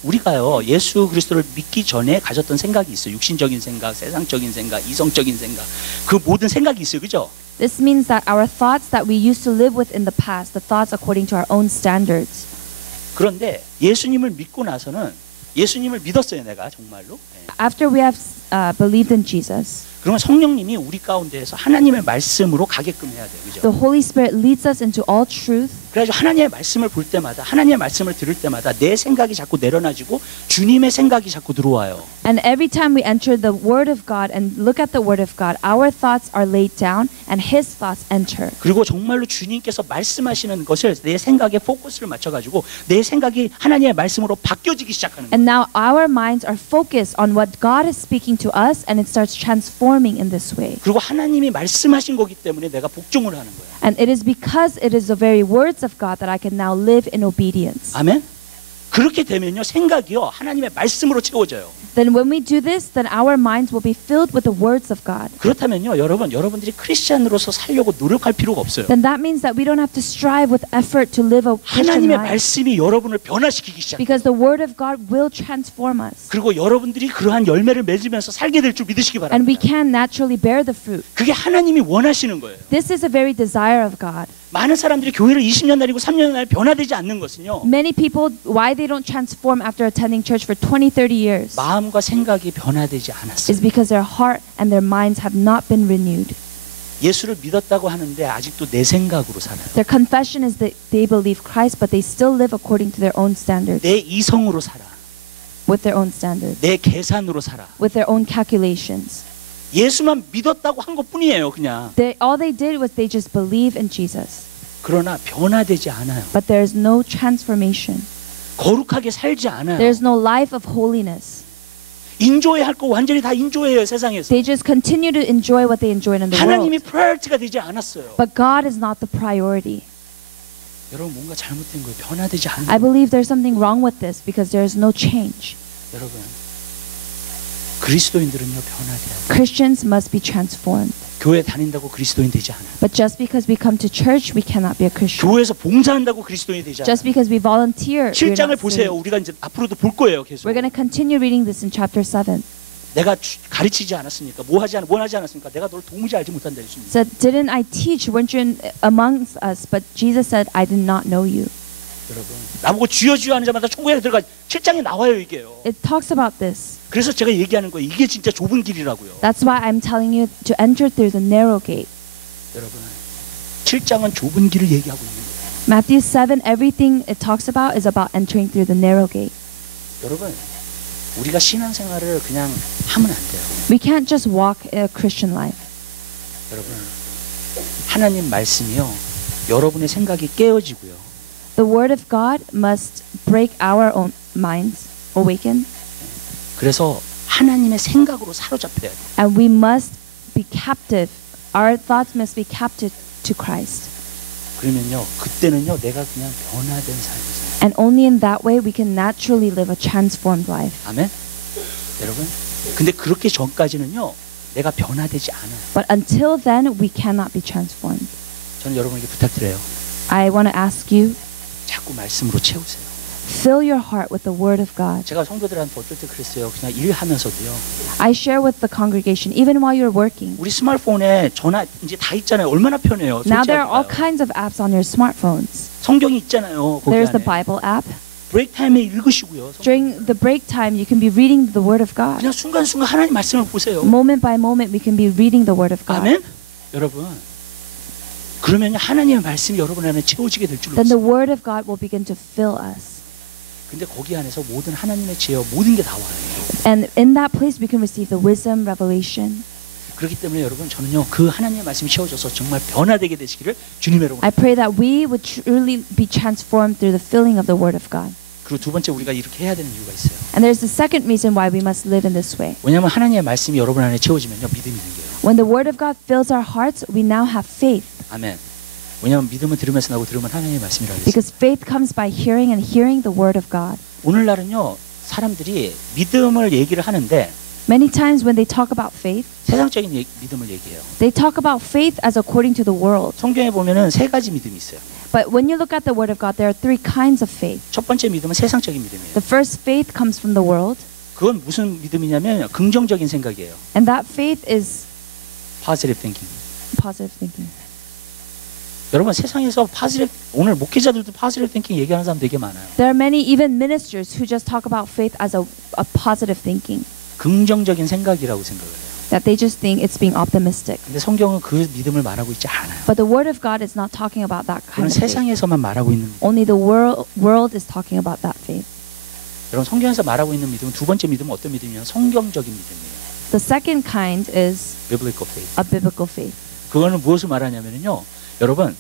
우리가요. 예수 그리스도를 믿기 전에 가졌던 생각이 있어요. 육신적인 생각, 세상적인 생각, 이성적인 생각. 그 모든 생각이 있어요. 그죠? This means that our thoughts that we used to live with in the past, the thoughts according to our own standards. 그런데 예수님을 믿고 나서는 예수님을 믿었어요. 내가 정말로. After we have believed in Jesus, 그러면 성령님이 우리 가운데에서 하나님의 말씀으로 가게끔 해야 돼요. 그죠? the Holy Spirit leads us into all truth. 그래가지고 하나님의 말씀을 볼 때마다 하나님의 말씀을 들을 때마다 내 생각이 자꾸 내려놔지고 주님의 생각이 자꾸 들어와요. And every time we enter the Word of God and look at the Word of God, our thoughts are laid down and His thoughts enter. 그리고 정말로 주님께서 말씀하시는 것을 내 생각에 포커스를 맞춰가지고 내 생각이 하나님의 말씀으로 바뀌어지기 시작하는 거예요. And now our minds are focused on what God is speaking to us and it starts transforming in this way. 그리고 하나님이 말씀하신 거기 때문에 내가 복종을 하는 거예요. And it is because it is the very words of God that I can now live in obedience. 아멘. 그렇게 되면요 생각이요 하나님의 말씀으로 채워져요. Then when we do this, then our minds will be filled with the words of God. 그렇다면요 여러분들이 크리스천으로서 살려고 노력할 필요가 없어요. Then that means that we don't have to strive with effort to live a Christian 하나님의 life. 말씀이 여러분을 변화시키기 시작해요. Because the Word of God will transform us. 그리고 여러분들이 그러한 열매를 맺으면서 살게 될 줄 믿으시기 And we 바랍니다. can naturally bear the fruit. 그게 하나님이 원하시는 거예요. This is a very desire of God. 많은 사람들이 교회를 20년 다니고 3년 다니고 변화되지 않는 것은요. Many people, why they don't transform after attending church for 20, 30 years 마음과 생각이 변화되지 않았어요. is because their heart and their minds have not been renewed. 예수를 믿었다고 하는데 아직도 내 생각으로 살아요. Their confession is that they believe Christ, but they still live according to their own standards, 내 이성으로 살아. with their own standards, 내 계산으로 살아. with their own calculations. 예수만 믿었다고 한 것뿐이에요, 그냥. All they did was they just believe in Jesus, 그러나 변화되지 않아요. but there is no transformation. 거룩하게 살지 않아요. There is no life of holiness. 인조해 할 거 완전히 다 인조해요, 세상에서. They just continue to enjoy what they enjoyed in the world. 하나님이 프라이어티가 되지 않았어요. But God is not the priority. 여러분 뭔가 잘못된 거예요. 변화되지 않는 I believe there's something wrong with this because there is no change. 여러분 그리스도인들은요 변화돼야 돼요. Christians must be transformed. 교회 다닌다고 그리스도인 되지 않아요. But just because we come to church, we cannot be a Christian. 교회에서 봉사한다고 그리스도인이 되지 않아요. Just because we volunteer, we're 7장을 not 보세요. saved. 우리가 이제 앞으로도 볼 거예요. 계속. We're going to continue reading this in chapter 7. 내가 가르치지 않았습니까? 뭐 하지 않았습니까? 내가 널 도무지 알지 못한다 했습니다. Said, didn't I teach? Weren't you amongst us? But Jesus said, I did not know you. 여러분 나보고 주여 주여 하는 자마다 천국에 들어가 7장에 나와요 이게요. It talks about this. 그래서 제가 얘기하는 거예요. 이게 진짜 좁은 길이라고요. That's why I'm telling you to enter through the narrow gate. 여러분 7장은 좁은 길을 얘기하고 있는 거예요. Matthew 7, everything it talks about is about entering through the narrow gate. 여러분 우리가 신앙생활을 그냥 하면 안 돼요. We can't just walk a Christian life. 여러분 하나님 말씀이요 여러분의 생각이 깨어지고요. The word of God must break our own minds, awaken, 그래서 하나님의 생각으로 사로잡혀야 돼요. and we must be captive. Our thoughts must be captive to Christ. 그러면요 그때는요 내가 그냥 변화된 삶을 살아요. And only in that way we can naturally live a transformed life. 아멘. 여러분 근데 그렇게 전까지는요 내가 변화되지 않아요. But until then, we cannot be transformed. 저는 여러분에게 부탁드려요. I want to ask you, 자꾸 말씀으로 채우세요. fill your heart with the word of God. 제가 성도들한테 어떨 때 그랬어요. 그냥 일하면서도요. I share with the congregation, even while you're working. 우리 스마트폰에 전화 이제 다 있잖아요. 얼마나 편해요. Now there are all 솔직하게. kinds of apps on your smartphones. 성경이 있잖아요. 거기 There's the 안에. Bible app. 브레이크 타임에 읽으시고요. 성경. During the break time, you can be reading the word of God. 그냥 순간순간 하나님 말씀을 보세요. Moment by moment, we can be reading the word of God. 아멘. 여러분 그러면 하나님의 말씀이 여러분 안에 채워지게 될 줄로 Then the 믿습니다. word of God will begin to fill us. 근데 거기 안에서 모든 하나님의 지혜와 모든 게 다 와요. And in that place, we can receive the wisdom, revelation. 그렇기 때문에 여러분 저는요 그 하나님의 말씀이 채워져서 정말 변화되게 되시기를 주님의 이름으로. I pray that we would truly be transformed through the filling of the word of God. 그리고 두 번째 우리가 이렇게 해야 되는 이유가 있어요. And there's the second reason why we must live in this way. 왜냐하면 하나님의 말씀이 여러분 안에 채워지면요 믿음이 생겨요. When the word of God fills our hearts, we now have faith. 아멘. 왜냐하면 믿음은 들으면서 나고 들으면 하나님의 말씀이라고 했어요. Because faith comes by hearing and hearing the word of God. 오늘날은요 사람들이 믿음을 얘기를 하는데 Many times when they talk about faith, 세상적인 믿음을 얘기해요. they talk about faith as according to the world. 성경에 보면은 세 가지 믿음이 있어요. But when you look at the word of God, there are three kinds of faith. 첫 번째 믿음은 세상적인 믿음이에요. The first faith comes from the world, 그건 무슨 믿음이냐면 긍정적인 생각이에요. and that faith is positive thinking. positive thinking. 여러분 세상에서 positive 오늘 목회자들도 positive thinking 얘기하는 사람 되게 많아요. There are many even ministers who just talk about faith as a positive thinking, 긍정적인 생각이라고 생각을 해요. that they just think it's being optimistic. 근데 성경은 그 믿음을 말하고 있지 않아요. But the word of God is not talking about that 그건 kind of faith. 세상에서만 말하고 있는. Only the world is talking about that faith. 여러분 성경에서 말하고 있는 믿음은 두 번째 믿음은 어떤 믿음이냐면 성경적인 믿음이에요. The second kind is biblical faith. a biblical faith. 그거는 무엇을 말하냐면요. 여러분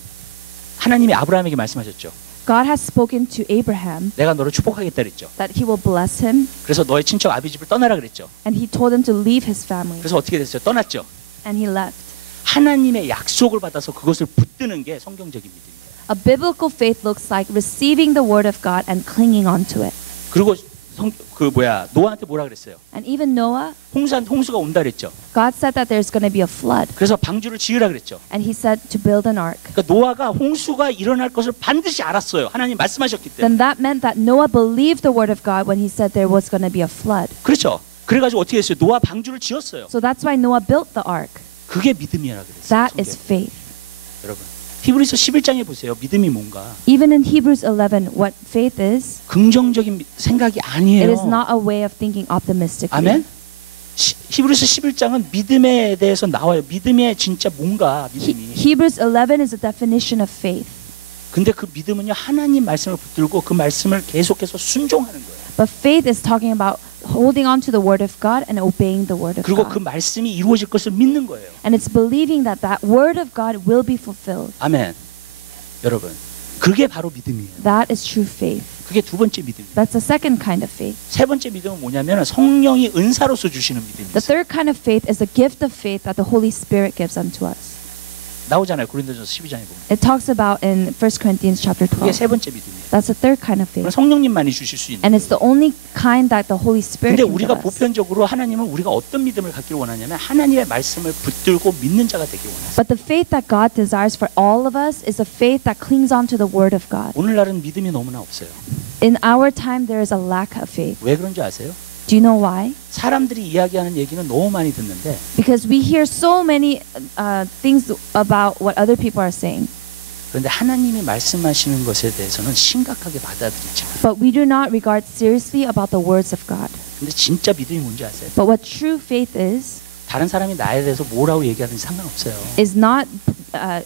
하나님이 아브라함에게 말씀하셨죠. God has spoken to Abraham 내가 너를 축복하겠다 그랬죠. that he will bless him, 그래서 너의 친척 아비 집을 떠나라 그랬죠. and he told him to leave his family, 그래서 어떻게 됐어요? 떠났죠. and he left. 하나님의 약속을 받아서 그것을 붙드는 게 성경적인 믿음이에요. A biblical faith looks like receiving the word of God and clinging onto it. 그리고 노아한테 뭐라 그랬어요? And even Noah, 홍수가 온다 그랬죠. God said that there's going to be a flood, 그래서 방주를 지으라 그랬죠. and he said to build an ark. 그러니까 노아가 홍수가 일어날 것을 반드시 알았어요. 하나님 말씀하셨기 때문에. Then that meant that Noah believed the word of God when he said there was going to be a flood. 그렇죠. 그래가지고 어떻게 했어요? 노아 방주를 지었어요. So that's why Noah built the ark. 그게 믿음이라 그랬어요. That is 성경에. faith. 여러분 히브리서 11장에 보세요. 믿음이 뭔가? Even in Hebrews 11, what faith is, 긍정적인 생각이 it 아니에요. is not a way of thinking optimistically. 아멘. 히브리서 11장은 믿음에 대해서 나와요. 믿음의 진짜 뭔가 믿음이. Hebrews 11 is a definition of faith. 근데 그 믿음은요 하나님 말씀을 붙들고 그 말씀을 계속해서 순종하는 거예요. But faith is talking about holding on to the word of God and obeying the word of 그리고 그 God. 말씀이 이루어질 것을 믿는 거예요. And it's believing that that word of God will be fulfilled. 아멘. 여러분, 그게 바로 믿음이에요. That is true faith. 그게 두 번째 믿음이에요. That's the second kind of faith. 세 번째 믿음은 뭐냐면 성령이 은사로서 주시는 믿음이에요. The third kind of faith is the gift of faith that the Holy Spirit gives unto us. 나오잖아요. 고린도전서 12장에 보면. It talks about in 1 Corinthians chapter 그게 12. 세 번째 믿음이에요. That's the third kind of 그건 faith. 성령님만이 주실 수 있는. And it's the only kind that the Holy Spirit 근데 can give 우리가 us. 보편적으로 하나님은 우리가 어떤 믿음을 갖기를 원하냐면 하나님의 말씀을 붙들고 믿는 자가 되길 원하세요. But the faith that God desires for all of us is a faith that clings on to the word of God. 오늘날은 믿음이 너무나 없어요. In our time, there is a lack of faith. 왜 그런지 아세요? Do you know why? 사람들이 이야기하는 얘기는 너무 많이 듣는데 Because we hear so many things about what other people are saying, 그런데 하나님이 말씀하시는 것에 대해서는 심각하게 받아들이지 않아요. but we do not regard seriously about the words of God. 근데 진짜 믿음이 뭔지 아세요? But what true faith is 다른 사람이 나에 대해서 뭐라고 얘기하든지 상관없어요.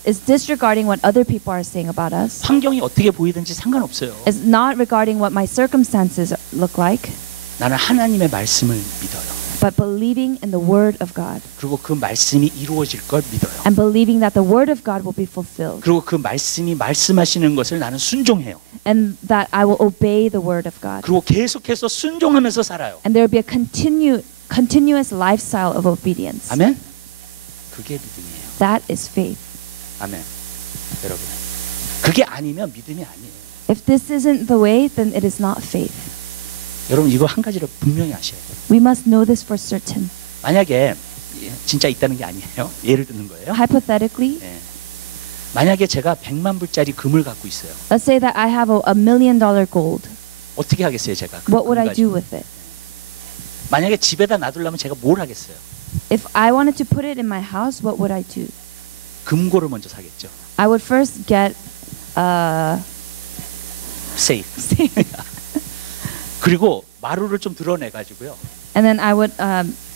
is disregarding what other people are saying about us. 환경이 어떻게 보이든지 상관없어요. Is not regarding what my circumstances look like, 나는 하나님의 말씀을 믿어요. but believing in the word of God 그리고 그 말씀이 이루어질 걸 믿어요. and believing that the word of God will be fulfilled 그리고 그 말씀이 말씀하시는 것을 나는 순종해요. and that I will obey the word of God. 그리고 계속해서 순종하면서 살아요. And there will be a continuous lifestyle of obedience. 아멘. 그게 믿음이에요. That is faith. 아멘. 여러분, 그게 아니면 믿음이 아니에요. If this isn't the way, then it is not faith. 여러분 이거 한 가지를 분명히 아셔야 돼요. We must know this for certain. 만약에 진짜 있다는 게 아니에요. 예를 드는 거예요. Hypothetically, 예. 만약에 제가 100만 불짜리 금을 갖고 있어요. let's say that I have $1 million gold. 어떻게 하겠어요, 제가? 그 What would 금 I do 가지고? with it? 만약에 집에다 놔두려면 제가 뭘 하겠어요? If I wanted to put it in my house, what would I do? 금고를 먼저 사겠죠. I would first get 세이프. 그리고 마루를 좀 드러내 가지고요. and then I would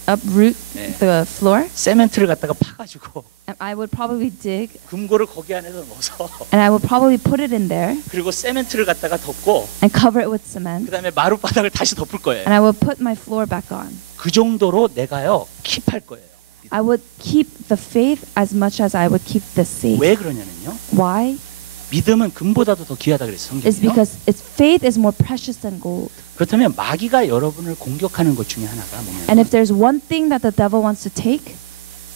uproot 네. the floor, 세멘트를 갖다가 파가지고 and I would probably dig, 금고를 거기 안에서 넣어서 and I would probably put it in there 그리고 세멘트를 갖다가 덮고 and cover it with cement, 그다음에 마루 바닥을 다시 덮을 거예요. and I would put my floor back on. 그 정도로 내가요 킵할 거예요. I would keep the faith as much as I would keep the faith. 왜 그러냐면요. Why? 믿음은 금보다도 더 귀하다 그랬어요. It's 성경이요. because its faith is more precious than gold. 그렇다면 마귀가 여러분을 공격하는 것 중에 하나가 And 뭐냐면 if there's one thing that the devil wants to take,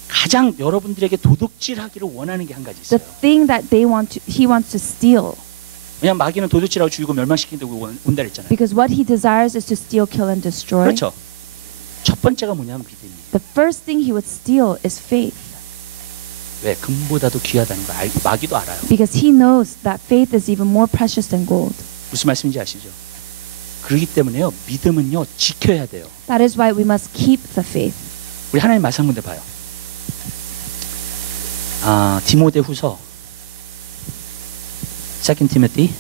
가장 여러분들에게 도둑질하기를 원하는 게 한 가지 the 있어요. thing that he wants to steal. 왜냐면 마귀는 도둑질하고 죽이고 멸망시키려고 온다 그랬잖아요. Because what he desires is to steal, kill, and destroy. 그렇죠. 첫 번째가 뭐냐면 믿음이에요. The first thing he would steal is faith. 왜? 금보다도 귀하다는 거 마귀도 알아요. Because he knows that faith is even more precious than gold. 무슨 말씀인지 아시죠? 그렇기 때문에요. 믿음은요. 지켜야 돼요. That is why we must keep the faith. 우리 하나님 말씀 한번 봐요. 디모데후서 2 티모티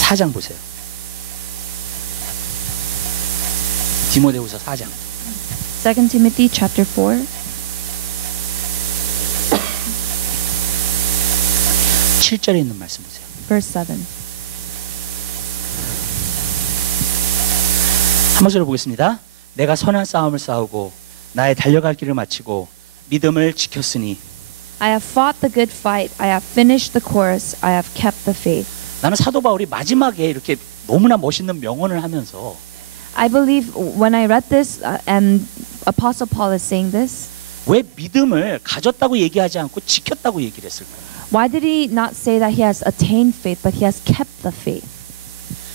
4장 보세요. 디모데후서 4장 2 Timothy chapter 4, 7절에 있는 말씀 보세요. verse 7. 한 목소리로 보겠습니다. 내가 선한 싸움을 싸우고 나의 달려갈 길을 마치고 믿음을 지켰으니 I have fought the good fight. I have finished the course. I have kept the faith. 나는 사도 바울이 마지막에 이렇게 너무나 멋있는 명언을 하면서 I believe when I read this, and Apostle Paul is saying this, 왜 믿음을 가졌다고 얘기하지 않고 지켰다고 얘기를 했을까요? why did he not say that he has attained faith, but he has kept the faith?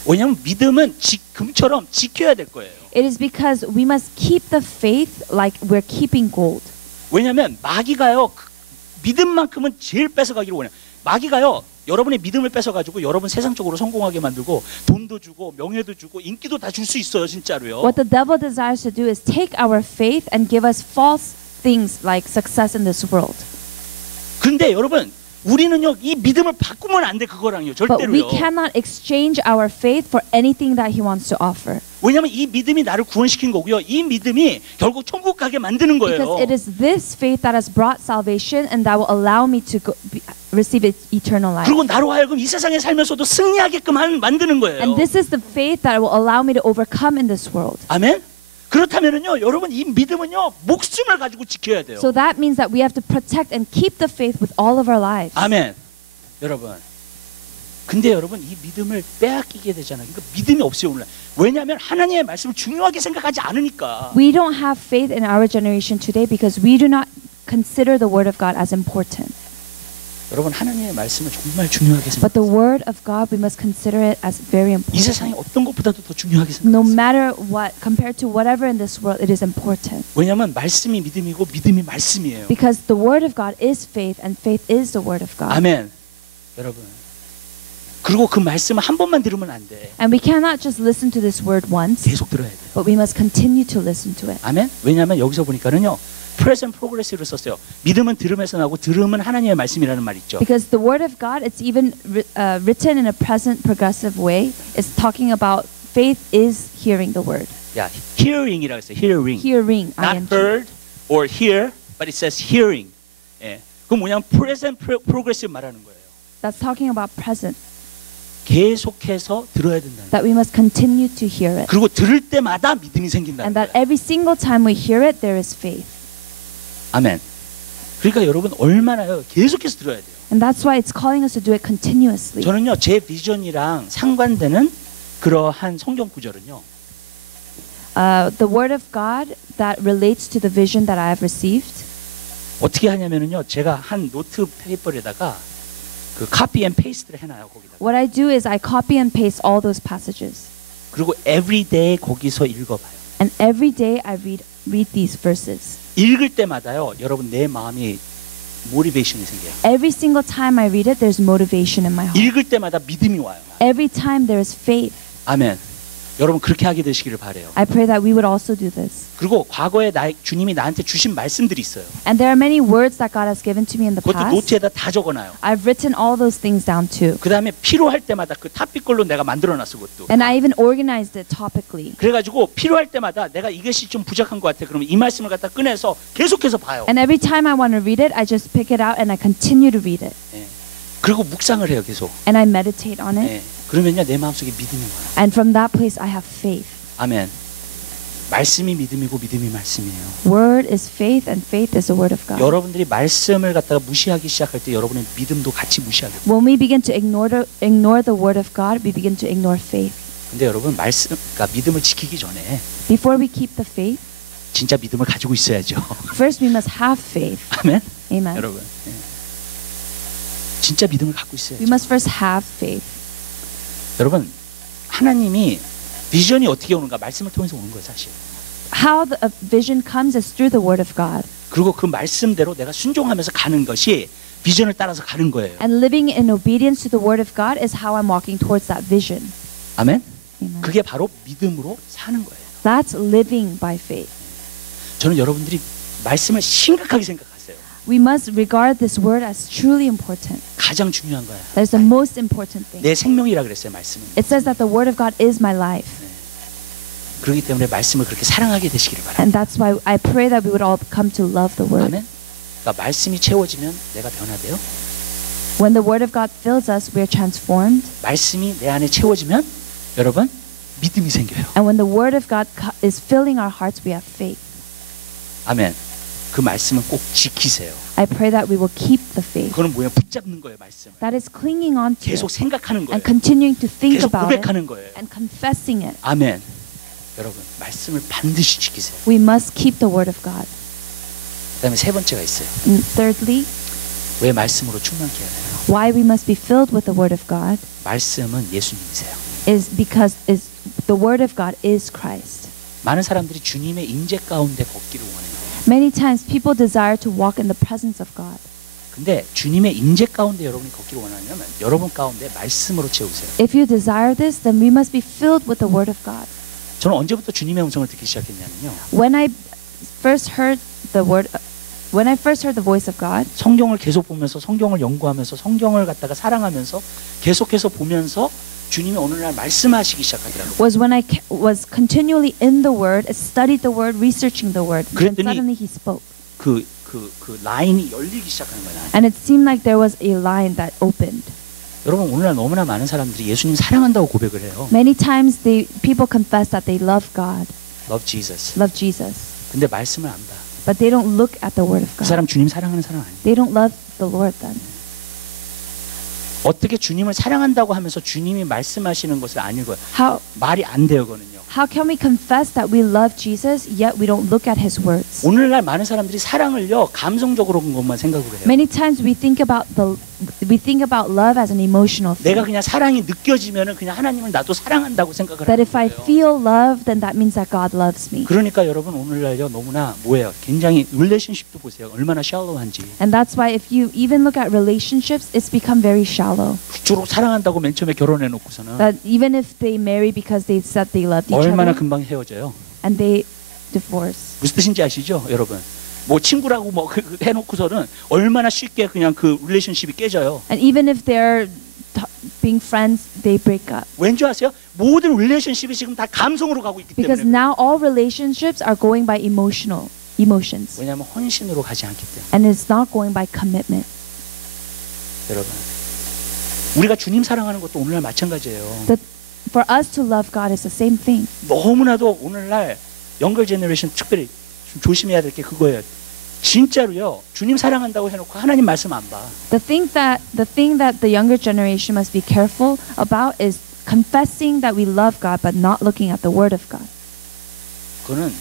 왜냐하면 믿음은 금처럼 지켜야 될 거예요. It is because we must keep the faith like we're keeping gold. 왜냐하면 마귀가요 믿음만큼은 제일 뺏어가기를 원해요. 마귀가요 여러분의 믿음을 뺏어가지고 여러분 세상적으로 성공하게 만들고 돈도 주고 명예도 주고 인기도 다 줄 수 있어요 진짜로요. What the devil desires to do is take our faith and give us false things like success in this world. 근데 여러분 우리는요 이 믿음을 바꾸면 안 돼 그거랑요 But we 절대로요. cannot exchange our faith for anything that He wants to offer. 왜냐하면 이 믿음이 나를 구원시킨 거고요. 이 믿음이 결국 천국 가게 만드는 거예요. Because it is this faith that has brought salvation and that will allow me to receive eternal life. 그리고 나로 하여금 이 세상에 살면서도 승리하게끔 만드는 거예요. And this is the faith that will allow me to overcome in this world. 아멘. 그렇다면은요, 여러분 이 믿음은요 목숨을 가지고 지켜야 돼요. So that means that we have to protect and keep the faith with all of our lives. 아멘. 여러분. 근데 여러분 이 믿음을 빼앗기게 되잖아요. 그러니까 믿음이 없어요 오늘. 왜냐하면 하나님의 말씀을 중요하게 생각하지 않으니까. We don't have faith in our generation today because we do not consider the word of God as important. 여러분 하나님의 말씀을 정말 중요하게 But the 생각하세요. word of God, we must consider it as very 이 important. 세상에 어떤 것보다도 더 중요하게 No 생각하세요. matter what, compared to whatever in this world, it is important. 왜냐하면 말씀이 믿음이고 믿음이 말씀이에요. Because the word of God is faith and faith is the word of God. 아멘. 여러분. 그리고 그 말씀을 한 번만 들으면 안 돼. And we cannot just listen to this word once, 계속 들어야 돼요. but we must continue to listen to it. 아멘. 왜냐하면 여기서 보니까는요. present progressive를 썼어요. 믿음은 들음에서 나고 들음은 하나님의 말씀이라는 말 있죠. Because the word of God, it's even written in a present progressive way. It's talking about faith is hearing the word. 야, hearing이라고 했어요. hearing. Hearing, Not ing. heard or hear, but it says hearing. 예. 그건 뭐냐면 present progressive 말하는 거예요. That's talking about present. 계속해서 들어야 된다는 거예요. That we must continue to hear it. 그리고 들을 때마다 믿음이 생긴다는 And that 거예요. every single time we hear it, there is faith. 아멘. 그러니까 여러분 얼마나요? 계속해서 들어야 돼요. And that's why it's calling us to do it continuously. 저는요 제 비전이랑 상관되는 그러한 성경 구절은요. The word of God that relates to the vision that I have received. 어떻게 하냐면은요 제가 한 노트 페이퍼에다가 그 copy and paste를 해놔요 거기다. What I do is I copy and paste all those passages. 그리고 everyday 거기서 읽어봐요. And every day I read these verses. 읽을 때마다요 여러분 내 마음이 모티베이션이 생겨요. Every single time I read it, there's motivation in my heart. 읽을 때마다 믿음이 와요. Every time there is faith. 아멘. 여러분 그렇게 하게 되시기를 바래요. I pray that we would also do this. 그리고 과거에 주님이 나한테 주신 말씀들이 있어요. And there are many words that God has given to me in the 그것도 past. 노트에다 다 적어놔요. I've written all those things down too. 그 다음에 필요할 때마다 그 탑픽 걸로 내가 만들어놨어 그것도. And I even organized it topically. 그래가지고 필요할 때마다 내가 이것이 좀 부족한 것 같아. 그러면 이 말씀을 갖다 꺼내서 계속해서 봐요. And every time I want to read it, I just pick it out and I continue to read it. 예. 그리고 묵상을 해요 계속. And I meditate on it. 예. 그러면요 내 마음속에 믿음이 와요. And from that place, I have faith. 아멘. 말씀이 믿음이고 믿음이 말씀이에요. Word is faith and faith is the word of God. 여러분들이 말씀을 갖다가 무시하기 시작할 때 여러분의 믿음도 같이 무시하게 돼요. When we begin to ignore the word of God, we begin to ignore faith. 근데 여러분 말씀, 그러니까 믿음을 지키기 전에 Before we keep the faith, 진짜 믿음을 가지고 있어야죠. first we must have faith. 아멘. Amen. 여러분, 예. 진짜 믿음을 갖고 있어야죠. We must first have faith. 여러분, 하나님이 비전이 어떻게 오는가 말씀을 통해서 오는 거예요, 사실. How the vision comes is through the word of God. 그리고 그 말씀대로 내가 순종하면서 가는 것이 비전을 따라서 가는 거예요. And living in obedience to the word of God is how I'm walking towards that vision. 아멘. Amen. 그게 바로 믿음으로 사는 거예요. That's living by faith. 저는 여러분들이 말씀을 심각하게 생각하세요. We must regard this word as truly important. 가장 중요한 거야. That is the most important thing. 내 생명이라 그랬어요, 말씀은. It says that the word of God is my life. 그렇기 때문에 말씀을 그렇게 사랑하게 되시기를 바랍니다. And that's why I pray that we would all come to love the word. 아멘. 그러니까 말씀이 채워지면 내가 변화돼요. When the word of God fills us, we are transformed. 말씀이 내 안에 채워지면 여러분 믿음이 생겨요. And when the word of God is filling our hearts, we have faith. 아멘. 그 말씀은 꼭 지키세요. I pray that we will keep the faith. 그거는 뭐예요? 붙잡는 거예요, 말씀. That is clinging on to 계속 it 생각하는 거예요. and continuing to think 계속 about it 고백하는 거예요. and confessing it. 아멘. 여러분, 말씀을 반드시 지키세요. We must keep the word of God. 그다음에 세 번째가 있어요. And thirdly, 왜 말씀으로 충만케 해야 되나요? why we must be filled with the word of God 말씀은 예수님이세요. is because the word of God is Christ. 많은 사람들이 주님의 임재 가운데 걷기를 원해요. Many times people desire to walk in the presence of God. 근데 주님의 임재 가운데 여러분이 걷기를 원하냐면 여러분 가운데 말씀으로 채우세요. If you desire this, then we must be filled with the word of God. 저는 언제부터 주님의 음성을 듣기 시작했냐면요. When I first heard the word When I first heard the voice of God, 성경을 계속 보면서 성경을 연구하면서 성경을 갖다가 사랑하면서 계속해서 보면서 주님이 어느 날 말씀하시기 시작하더라고요. was when I was continually in the Word, studied the Word, researching the Word. And 그랬더니 suddenly He spoke. 그 라인이 열리기 시작하는 거예요. And it seemed like there was a line that opened. 여러분 오늘날 너무나 많은 사람들이 예수님 사랑한다고 고백을 해요. Many times people confess that they love God, Love Jesus. love Jesus, 근데 말씀을 안 봐. but they don't look at the Word of 그 God. 사람 주님 사랑하는 사람 아니에요. They don't love the Lord then. 어떻게 주님을 사랑한다고 하면서 주님이 말씀하시는 것을 안 읽어요. How 말이 안 돼요, 그거는요. can we confess that we love Jesus yet we don't look at His words? 오늘날 많은 사람들이 사랑을요 감성적으로 본 것만 생각을 해요. Many times we think about love as an emotional 내가 thing. 그냥 사랑이 느껴지면은 그냥 하나님을 나도 사랑한다고 생각을 That 하는 if I 거예요. feel love, then that means that God loves me. 그러니까 여러분 오늘날요 너무나 뭐예요? 굉장히 릴레이션십도 보세요. 얼마나 샬로한지. And that's why if you even look at relationships, it's become very shallow. 주로 사랑한다고 맨 처음에 결혼해 놓고서는 That even if they marry because they said they loved each 얼마나 other 금방 헤어져요. and they divorce. 무슨 뜻인지 아시죠, 여러분? 뭐 친구라고 뭐 해놓고서는 얼마나 쉽게 그냥 그 릴레이션십이 깨져요. And even if they're being friends, they break up. 왠지 아세요? 모든 릴레이션십이 지금 다 감성으로 가고 있기 Because 때문에. now all relationships are going by emotions. 왜냐하면 헌신으로 가지 않기 때문에. And it's not going by commitment. 여러분, 우리가 주님 사랑하는 것도 오늘날 마찬가지예요. For us to love God is the same thing. 너무나도 오늘날 영걸 제너레이션 특별히 좀 조심해야 될 게 그거예요. 진짜로요. 주님 사랑한다고 해놓고 하나님 말씀 안 봐. The thing that the younger generation must be careful about is confessing that we love God but not looking at the Word of God. 그거는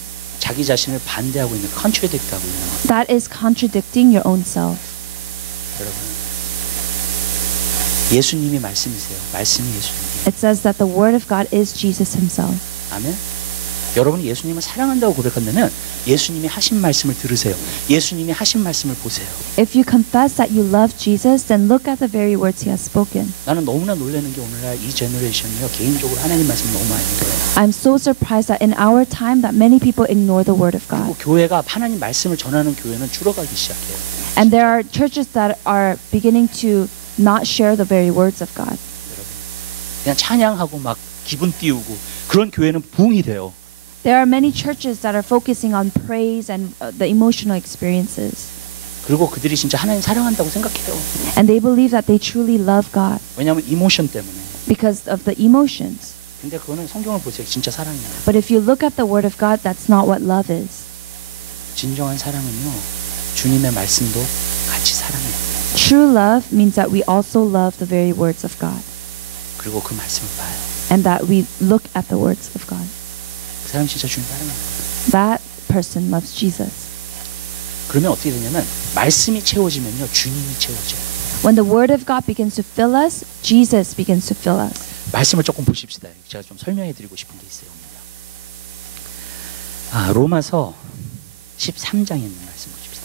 자기 자신을 반대하고 있는 컨트라딕트하고 있는 거예요. That is contradicting your own self. 여러분, 예수님이 말씀이세요. 말씀이 예수님이에요. It says that the Word of God is Jesus Himself. 아멘. 여러분이 예수님을 사랑한다고 고백한다면 예수님이 하신 말씀을 들으세요. 예수님이 하신 말씀을 보세요. If you confess that you love Jesus, then look at the very words He has spoken. 나는 너무나 놀라는 게 오늘날 이 제너레이션이요. 개인적으로 하나님 말씀 너무 많이 읽어요. I'm so surprised that in our time that many people ignore the Word of 그리고 God. 교회가 하나님 말씀을 전하는 교회는 줄어가기 시작해요. And there are churches that are beginning to not share the very words of God. 여러분, 그냥 찬양하고 막 기분 띄우고 그런 교회는 부흥이 돼요. There are many churches that are focusing on praise and the emotional experiences. 그리고 그들이 진짜 하나님 사랑한다고 생각해요. And they believe that they truly love God 왜냐하면 이모션 때문에. because of the emotions. 근데 그거는 성경을 보세요. 진짜 사랑이에요. But if you look at the Word of God, that's not what love is. 진정한 사랑은요. 주님의 말씀도 같이 사랑해요. True love means that we also love the very words of God 그리고 그 말씀을 봐요. and that we look at the words of God. 그 사람 진짜 주님 사랑해요. That person loves Jesus. 그러면 어떻게 되냐면 말씀이 채워지면요. 주님이 채워져요. When the Word of God begins to fill us, Jesus begins to fill us. 말씀을 조금 보십시다. 제가 좀 설명해 드리고 싶은 게 있어요. 로마서 13장에 있는 말씀 보십시다.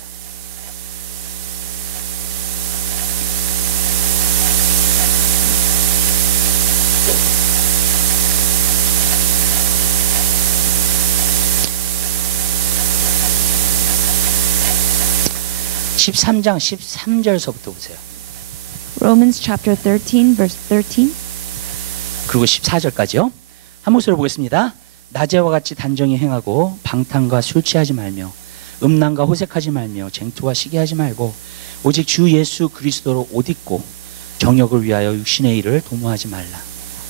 (13장) 13절서부터 보세요. Romans chapter 13, verse 13. 그리고 14절까지요. 한 목소리로 보겠습니다. 낮에와 같이 단정히 행하고 방탕과 술 취하지 말며 음란과 호색하지 말며 쟁투와 시기하지 말고 오직 주 예수 그리스도로 옷 입고 정욕을 위하여 육신의 일을 도모하지 말라.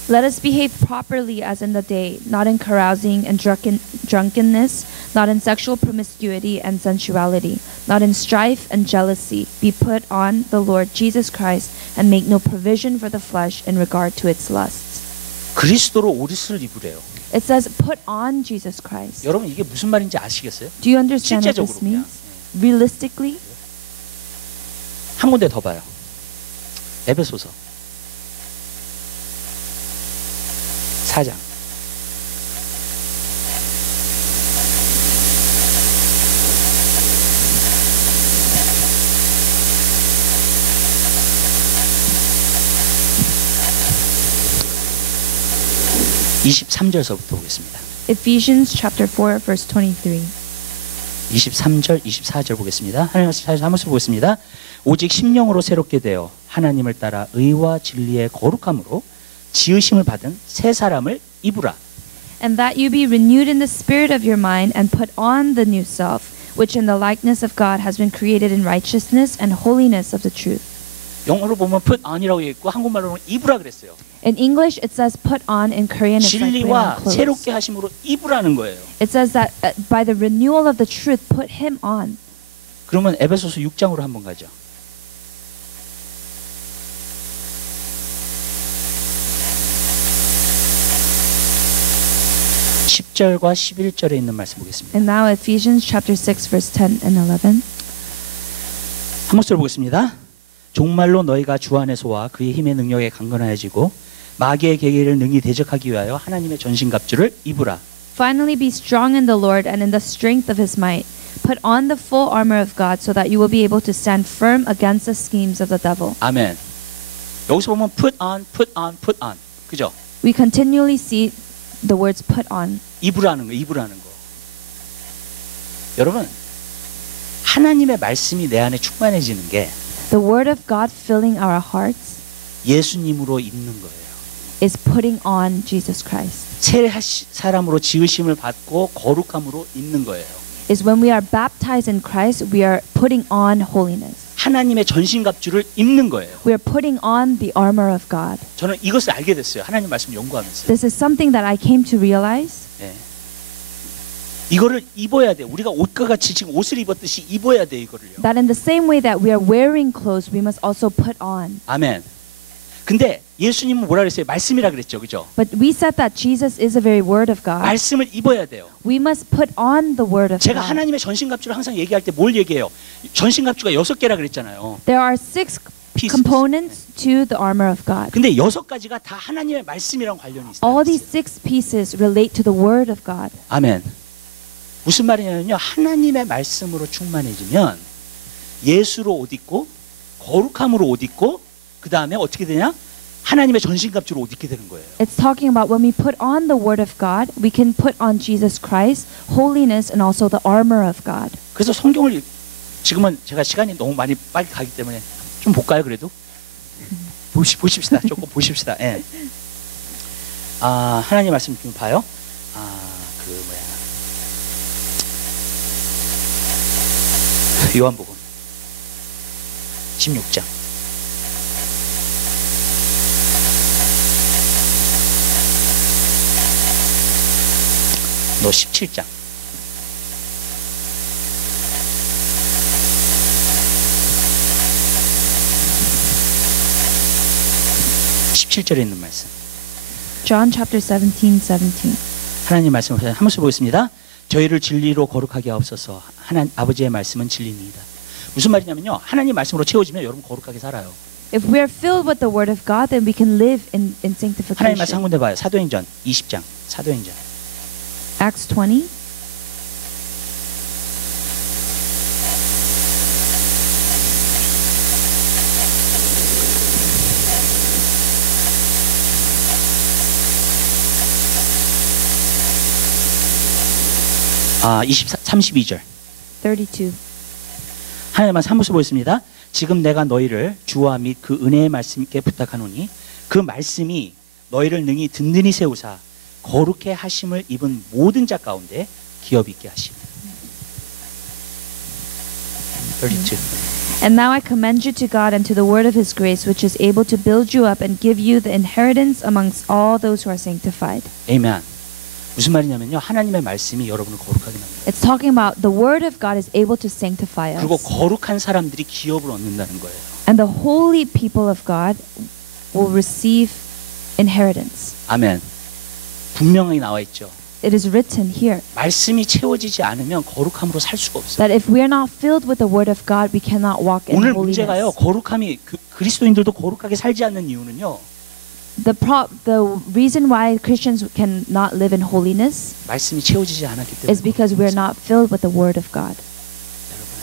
Let us behave properly as in the day, not in carousing and drunkenness, not in sexual promiscuity and sensuality, not in strife and jealousy. Be put on the Lord Jesus Christ and make no provision for the flesh in regard to its lusts. 그리스도로 옷을 입으래요. It says, put on Jesus Christ. 여러분 이게 무슨 말인지 아시겠어요? Do you understand what 실제적으로 this means? Realistically, 한 군데 더 봐요. 에베소서 4장. (23절서부터) 보겠습니다. Ephesians chapter 4, verse 23. 23절, 24절 보겠습니다. 하나님 말씀 다시 한 번 보겠습니다. 오직 심령으로 새롭게 되어 하나님을 따라 의와 진리의 거룩함으로 지으심을 받은 새 사람을 입으라. And that you be renewed in the spirit of your mind and put on the new self, which in the likeness of God has been created in righteousness and holiness of the truth. 영어로 보면 put on이라고 있고 한국말로 보면 입으라 그랬어요. In English, it says put on. In Korean, it's like putting 진리와 on clothes. 새롭게 하심으로 입으라는 거예요. It says that by the renewal of the truth, put him on. 그러면 에베소서 6장으로 한번 가죠. (10절과 11절에) 있는 말씀 보겠습니다. And now Ephesians chapter 6 verse 10 and 11. 한 목소리 보겠습니다. 종말로 너희가 주 안에서와 그의 힘의 능력에 강건하여지고 마귀의 계계를 능히 대적하기 위하여 하나님의 전신갑주를 입으라. Finally be strong in the Lord and in the strength of his might. Put on the full armor of God so that you will be able to stand firm against the schemes of the devil. 아멘. 여기서 보면 put on, put on, put on. 그죠? We continually see the words put on. 입으라는 거, 입으라는 거. 여러분, 하나님의 말씀이 내 안에 충만해지는 게 The word of God filling our hearts 예수님으로 입는 거예요. is putting on Jesus Christ. 새 사람으로 지으심을 받고 거룩함으로 입는 거예요. Is when we are baptized in Christ, we are putting on holiness. 하나님의 전신갑주를 입는 거예요. We are putting on the armor of God. 저는 이것을 알게 됐어요. 하나님 말씀 연구하면서. This is something that I came to realize. 네. 이거를 입어야 돼. 우리가 옷과 같이 지금 옷을 입었듯이 입어야 돼 이거를요. That in the same way that we are wearing clothes, we must also put on. 아멘. 근데 예수님은 뭐라 그랬어요? 말씀이라 그랬죠, 그죠? But we said that Jesus is the very word of God. 말씀을 입어야 돼요. We must put on the word of 제가 God. 하나님의 전신갑주를 항상 얘기할 때 뭘 얘기해요? 전신갑주가 6개라 그랬잖아요. There are 6 Pieces. components to the armor of God. 근데 6가지가 다 하나님의 말씀이랑 관련이 있어요. All these 6 pieces relate to the word of God. 아멘. 무슨 말이냐면요. 하나님의 말씀으로 충만해지면 예수로 옷 입고 거룩함으로 옷 입고 그 다음에 어떻게 되냐? 하나님의 전신갑주로 옷 입게 되는 거예요. It's talking about when we put on the word of God, we can put on Jesus Christ, holiness, and also the armor of God. 그래서 성경을 지금은 제가 시간이 너무 많이 빨리 가기 때문에 좀 볼까요? 그래도 보십시다. 조금 보십시다. 예. 아 하나님 말씀 좀 봐요. 요한복음 16장. 너 17장. (17절에) 있는 말씀. John chapter 17:17. 하나님 말씀을 한 번씩 보겠습니다. 저희를 진리로 거룩하게 하옵소서. 하나님 아버지의 말씀은 진리입니다. 무슨 말이냐면요. 하나님 말씀으로 채워지면 여러분 거룩하게 살아요. If we are filled with the word of God, then we can live in 하나님 말씀 한 sanctification. 군데 봐요. 사도행전 20장. 사도행전. Acts 20. 아, 32절. 32. 하나님 말씀 한 번씩 보겠습니다. 지금 내가 너희를 주와 및 그 은혜의 말씀께 부탁하노니 그 말씀이 너희를 능히 든든히 세우사 거룩해 하심을 입은 모든 자 가운데 기업 있게 하시며. 32. And now I commend you to God and to the word of his grace, which is able to build you up and give you the inheritance amongst all those who are sanctified. 아멘. 무슨 말이냐면요. 하나님의 말씀이 여러분을 거룩하게 만듭니다. It's talking about the word of God is able to sanctify 그리고 us. 거룩한 사람들이 기업을 얻는다는 거예요. And the holy people of God will receive inheritance. 아멘. 분명히 나와 있죠. It is written here 말씀이 채워지지 않으면 거룩함으로 살 수가 없어요. that if we are not filled with the word of God, we cannot walk in 오늘 문제가요. holiness. 거룩함이 그리스도인들도 거룩하게 살지 않는 이유는요. The reason why Christians cannot live in holiness 말씀이 채워지지 않았기 때문에. is because we are not filled with the word of God. 여러분,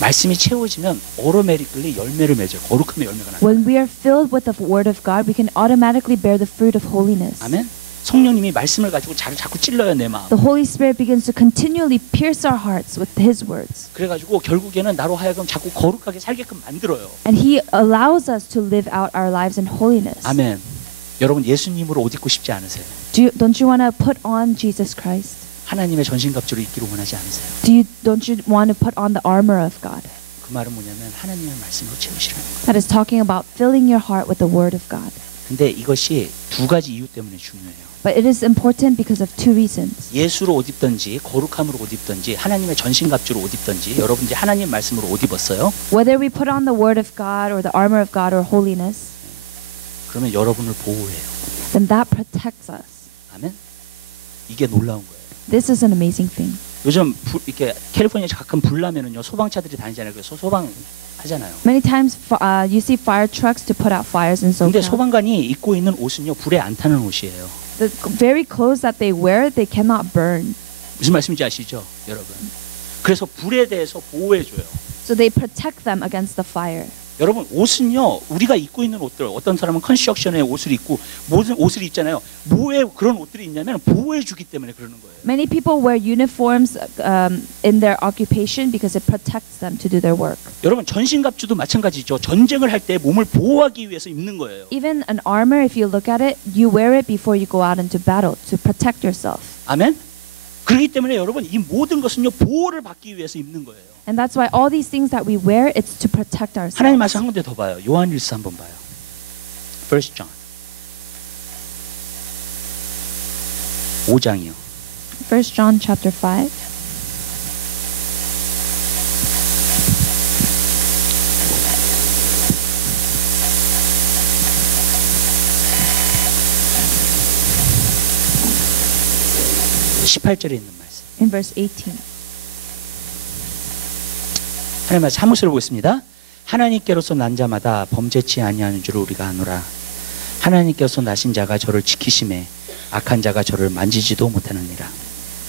말씀이 채워지면 automatically 열매를 맺어요. 거룩함의 열매가 나요. When we are filled with the word of God, we can automatically bear the fruit of holiness. 아멘. 성령님이 말씀을 가지고 자꾸 찔러요 내 마음. The Holy Spirit begins to continually pierce our hearts with His words. 그래가지고 결국에는 나로 하여금 자꾸 거룩하게 살게끔 만들어요. And He allows us to live out our lives in holiness. 아멘. 여러분 예수님으로 옷 입고 싶지 않으세요? Don't you want to put on Jesus Christ? 하나님의 전신갑주로 입기를 원하지 않으세요? Don't you want to put on the armor of God? 그 말은 뭐냐면 하나님의 말씀으로 채우시라는 거예요. That is talking about filling your heart with the Word of God. 근데 이것이 두 가지 이유 때문에 중요해요. But it is important because of two reasons. 예수로 옷 입든지 거룩함으로 옷 입든지 하나님의 전신갑주로 옷 입든지 여러분 이제 하나님 말씀으로 옷 입었어요. Whether we put on the Word of God or the armor of God or holiness, 그러면 여러분을 보호해요. then that protects us. 아멘. 이게 놀라운 거예요. This is an amazing thing. 요즘 이렇게 캘리포니아에서 가끔 불 나면은요 소방차들이 다니잖아요. 그래서 소방 하잖아요. Many times you see fire trucks to put out fires in 근데 SoCal. 소방관이 입고 있는 옷은요 불에 안 타는 옷이에요. The very clothes that they wear, they cannot burn. 무슨 말씀인지 아시죠, 여러분? 그래서 불에 대해서 보호해 줘요. So they protect them against the fire. 여러분 옷은요 우리가 입고 있는 옷들 어떤 사람은 컨스트럭션의 옷을 입고 모든 옷을 입잖아요. 뭐에 그런 옷들이 있냐면 보호해 주기 때문에 그러는 거예요. Many people wear uniforms in their occupation because it protects them to do their work. 여러분 전신갑주도 마찬가지죠. 전쟁을 할 때 몸을 보호하기 위해서 입는 거예요. Even an armor, if you look at it, you wear it before you go out into battle to protect yourself. 아멘. 그렇기 때문에 여러분 이 모든 것은요 보호를 받기 위해서 입는 거예요. And that's why all these things that we wear, it's to protect 하나님 ourselves. 말씀 한 군데 더 봐요. 요한일서 한번 봐요. 1 John 5장이요. 1 John chapter 5. (18절에) 있는 말씀. In verse 18. 하나님 말씀 한 목소리로 보겠습니다. 하나님께로서 난 자마다 범죄치 아니하는 줄을 우리가 아노라. 하나님께로서 나신 자가 저를 지키심에 악한 자가 저를 만지지도 못하느니라.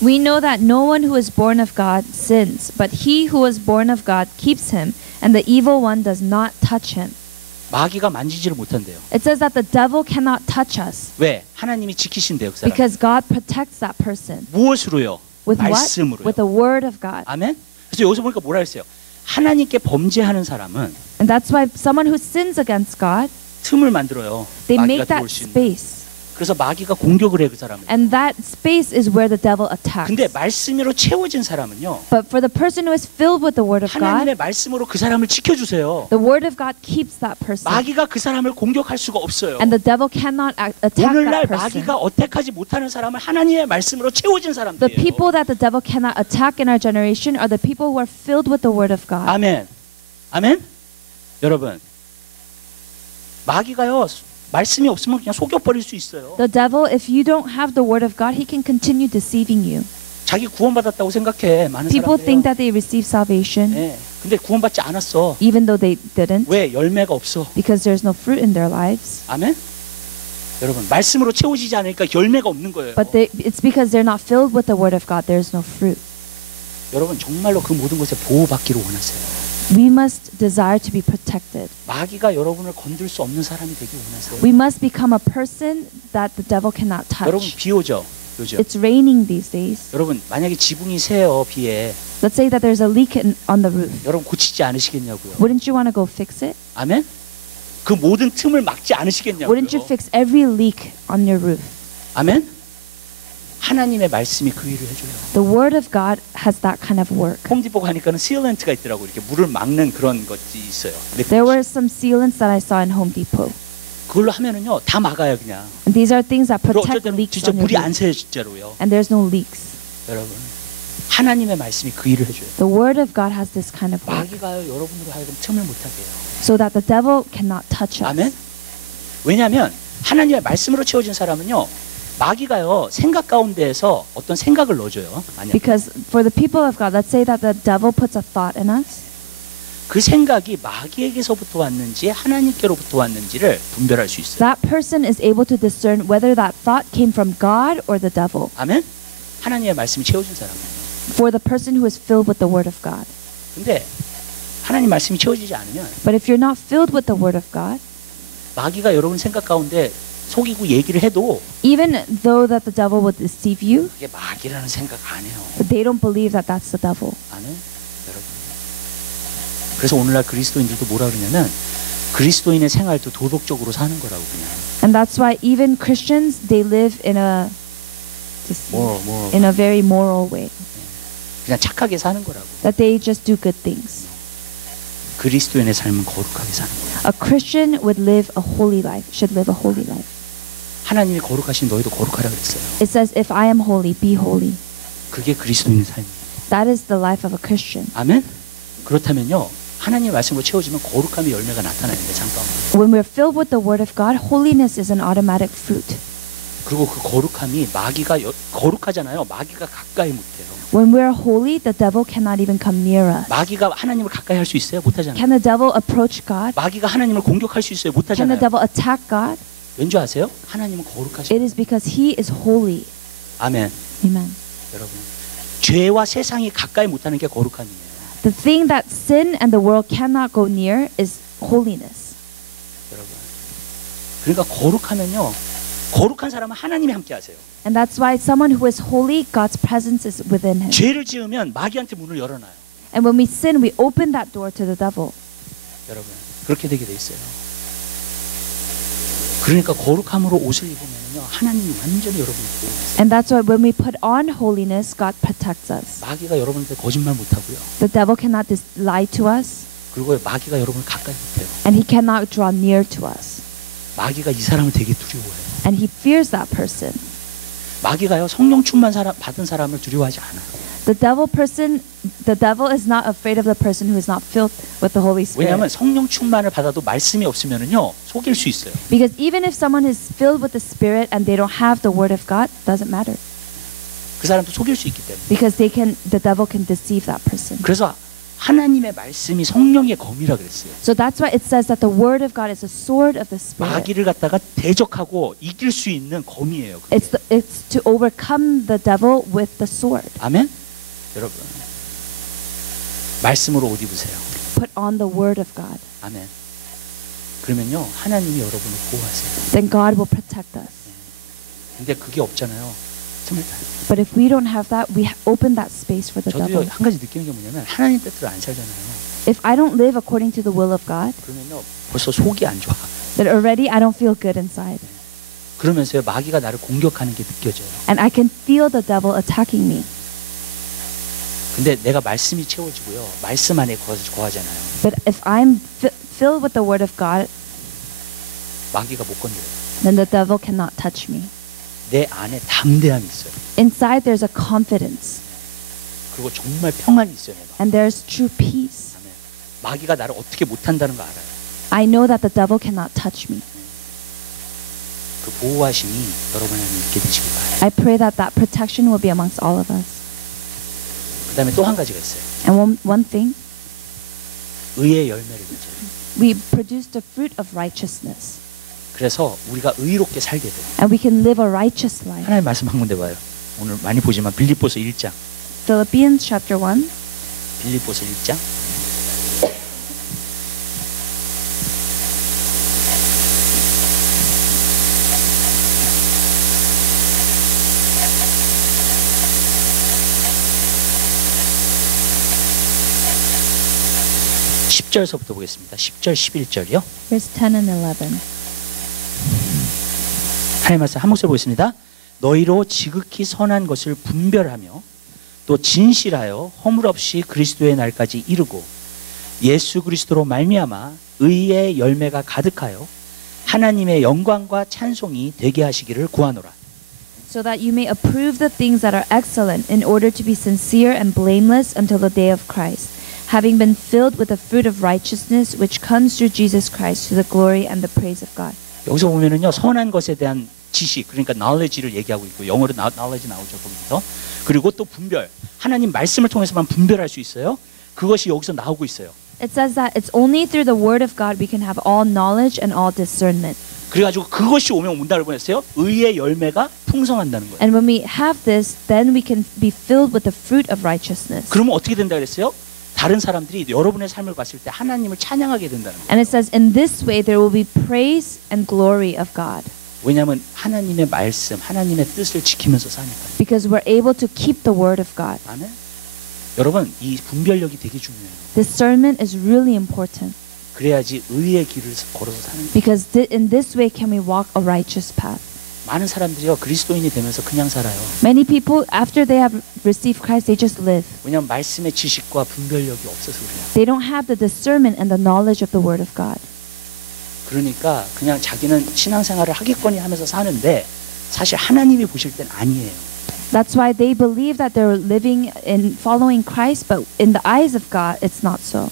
We know that no one who is born of God sins, but he who is born of God keeps him, and the evil one does not touch him. 마귀가 만지지를 못한대요. It says that the devil cannot touch us 왜? 하나님이 지키신대요, 그 사람. because God protects that person. 무엇으로요? With what? 말씀으로요. With the word of God. 아멘. 그래서 여기서 보니까 뭐라 했어요? 하나님께 범죄하는 사람은 And that's why someone who sins against God, 틈을 만들어요. they 마귀가 make that 들어올 수 있는. space. 그래서 마귀가 공격을 해 그 사람을. And that space is where the devil attacks. 근데 말씀으로 채워진 사람은요. But for the person who is filled with the word of God, 하나님의 말씀으로 그 사람을 지켜주세요. the word of God keeps that person. 마귀가 그 사람을 공격할 수가 없어요. And the devil cannot attack 오늘날 that person. 마귀가 어택하지 못하는 사람은 하나님의 말씀으로 채워진 The 사람들이에요. people that the devil cannot attack in our generation are the people who are filled with the word of God. 아멘. 아멘. 여러분, 마귀가요 말씀이 없으면 그냥 속여버릴 수 있어요. The devil, if you don't have the word of God, he can continue deceiving you. 자기 구원받았다고 생각해 많은 People think 사람들이요. that they receive salvation 네. 근데 구원받지 않았어. even though they didn't 왜? 열매가 없어. because there's no fruit in their lives. 아멘. 여러분, 말씀으로 채워지지 않으니까 열매가 없는 거예요. But it's because they're not filled with the word of God. There's no fruit. 여러분, 정말로 그 모든 것에 보호받기를 원하세요. We must desire to be protected. 마귀가 여러분을 건들 수 없는 사람이 되기 원하세요. We must become a person that the devil cannot 여러분, touch. 비 오죠? 요즘. It's raining these days. 여러분, 만약에 지붕이 새요 비에 Let's say that there's a leak on the roof. 여러분 고치지 않으시겠냐고요. Wouldn't you want to go fix it? 아멘. 그 모든 틈을 막지 않으시겠냐고요. Wouldn't you fix every leak on your roof? 아멘. 하나님의 말씀이 그 일을 해줘요. The word of God has that kind of work. 홈디포 가니까는 시얼런트가 있더라고. 이렇게 물을 막는 그런 것이 있어요. There were some sealants that I saw in Home Depot. 그걸로 하면은요 다 막아요 그냥. And these are things that 그리고 어쩔 protect 때는 leaks 진짜 on your 물이 안 roof. 새요 진짜로요. And there's no leaks. 여러분, 하나님의 말씀이 그 일을 해줘요. The word of God has this kind of work 마귀가요 여러분으로 하여금 틈을 못 하게 해요. so that the devil cannot touch us. 아멘. 왜냐하면 하나님의 말씀으로 채워진 사람은요 마귀가요 생각 가운데에서 어떤 생각을 넣어줘요. 만약 Because for the people of God, let's say that the devil puts a thought in us. 그 생각이 마귀에게서부터 왔는지 하나님께로부터 왔는지를 분별할 수 있어요. That person is able to discern whether that thought came from God or the devil. 아멘. 하나님의 말씀이 채워진 사람은. For the person who is filled with the word of God. 근데 하나님 말씀이 채워지지 않으면 But if you're not filled with the word of God, 마귀가 여러분 생각 가운데 속이고 얘기를 해도 Even though that the devil would deceive you, 그게 마귀라는 생각 안 해요. but they don't believe that that's the devil. 안 해요? 여러분. 그래서 오늘날 그리스도인들도 뭐라 그러냐면 그리스도인의 생활도 도덕적으로 사는 거라고 그냥. And that's why even Christians, they live in a in a very moral way. 그냥 착하게 사는 거라고. That they just do good things. 그리스도인의 삶은 거룩하게 사는 거예요. A Christian would live a holy life, should live a holy life. 하나님이 거룩하신 너희도 거룩하라 그랬어요. It says, if I am holy, be holy. 그게 그리스도인의 삶이에요. That is the life of a Christian. 아멘? 그렇다면요. 하나님의 말씀으로 채워지면 거룩함의 열매가 나타나는데 잠깐만. When we're filled with the word of God, holiness is an automatic fruit. 그리고 그 거룩함이 마귀가 거룩하잖아요. 마귀가 가까이 못해요. When we're holy, the devil cannot even come near us. 마귀가 하나님을 가까이 할 수 있어요? 못하잖아요. Can the devil approach God? 마귀가 하나님을 공격할 수 있어요? Can 못하잖아요. the devil attack God? 왠지 아세요? 하나님은 거룩하신 It is because he is holy. 아멘. Amen. 여러분, 죄와 세상이 가까이 못하는 게 거룩함이에요. The thing that sin and the world cannot go near is holiness. 여러분, 그러니까 거룩하면요, 거룩한 사람은 하나님이 함께하세요. And that's why someone who is holy, God's presence is within him. 죄를 지으면 마귀한테 문을 열어놔요. And when we sin, we open that door to the devil. 여러분, 그렇게 되게 돼 있어요. 그러니까 거룩함으로 옷을 입으면요, 하나님이 완전히 여러분을 보호하세요. And that's why when we put on holiness, God protects us. 마귀가 여러분한테 거짓말 못하고요. The devil cannot lie to us, 그리고 마귀가 여러분을 가까이 못해요. and he cannot draw near to us. 마귀가 이 사람을 되게 두려워해요. And he fears that person. 마귀가요, 성령 충만 받은 사람을 두려워하지 않아요. The devil is not afraid of the person who is not filled with the Holy 왜냐하면 Spirit. 성령 충만을 받아도 말씀이 없으면은요, 속일 수 있어요. Because even if someone is filled with the Spirit and they don't have the Word of God, doesn't matter. 그 사람도 속일 수 있기 때문에. Because the devil can deceive that person. 그래서 하나님의 말씀이 성령의 검이라 그랬어요. So that's why it says that the Word of God is a sword of the Spirit. 마귀를 갖다가 대적하고 이길 수 있는 검이에요. 그게. It's to overcome the devil with the sword. 아멘. 여러분, 말씀으로 옷 입으세요. Put on the Word of God. 아멘. 그러면요, 하나님이 여러분을 보호하세요. Then God will protect us. 근데 그게 없잖아요. 정말 But if we don't have that, we open that space for the 저도요, devil. 한 가지 느끼는 게 뭐냐면 하나님 뜻대로 안 살잖아요. If I don't live according to the will of God, 그러면요, 벌써 속이 안 좋아. then already I don't feel good inside. 그러면서요, 마귀가 나를 공격하는 게 느껴져요. And I can feel the devil attacking me. 근데 내가 말씀이 채워지고요, 말씀 안에 거하잖아요. But if I'm filled with the Word of God, 마귀가 못 건드려요. then the devil cannot touch me. 내 안에 담대함이 있어요. Inside there's a confidence, 그리고 정말 평안이 있어요. 내 마음에. and there's true peace. 아멘. 마귀가 나를 어떻게 못한다는 거 알아요. I know that the devil cannot touch me. 그 보호하심이 여러분 안에 있게 되시길 바라요. I pray that that protection will be amongst all of us. 그 다음에 또 한 가지가 있어요. And one thing, 의의 열매를 맺어요. we produce the fruit of righteousness. 그래서 우리가 의롭게 살게 돼요. And we can live a righteous life. 하나님 말씀 한 군데 봐요. 오늘 많이 보지만 빌립보서 1장. Philippians chapter 1. 빌립보서 1장. (10절서부터) 보겠습니다. 10절 11절이요. Verse 10 and 11. 하나님 말씀 한 목소리 보겠습니다. 너희로 지극히 선한 것을 분별하며 또 진실하여 허물 없이 그리스도의 날까지 이르고 예수 그리스도로 말미암아 의의 열매가 가득하여 하나님의 영광과 찬송이 되게 하시기를 구하노라. So that you may approve the things that are excellent in order to be sincere and blameless until the day of Christ, having been filled with the fruit of righteousness which comes through Jesus Christ to the glory and the praise of God. 여기서 보면은요, 선한 것에 대한 지식, 그러니까 knowledge를 얘기하고 있고, 영어로 knowledge 나오죠, 거기서. 그리고 또 분별, 하나님 말씀을 통해서만 분별할 수 있어요. 그것이 여기서 나오고 있어요. It says that it's only through the word of God we can have all knowledge and all discernment. 그래가지고 그것이 오면 온다고 보냈어요. 의의 열매가 풍성한다는 거예요. And when we have this, then we can be filled with the fruit of righteousness. 그러면 어떻게 된다 그랬어요? 다른 사람들이 여러분의 삶을 봤을 때 하나님을 찬양하게 된다는 거예요. And it says, in this way there will be praise and glory of God. 왜냐하면 하나님의 말씀, 하나님의 뜻을 지키면서 사니까. Because we're able to keep the word of God. 아멘. 여러분, 이 분별력이 되게 중요해요. Discernment is really important. 그래야지 의의 길을 걸어서 사는 거예요. Because in this way can we walk a righteous path. 많은 사람들이요 그리스도인이 되면서 그냥 살아요. Many people, after they have received Christ, they just live. 왜냐하면 말씀의 지식과 분별력이 없어서 그래요. They don't have the discernment and the knowledge of the word of God. 그러니까 그냥 자기는 신앙생활을 하겠거니 하면서 사는데 사실 하나님이 보실 땐 아니에요. That's why they believe that they're living in following Christ, but in the eyes of God, it's not so.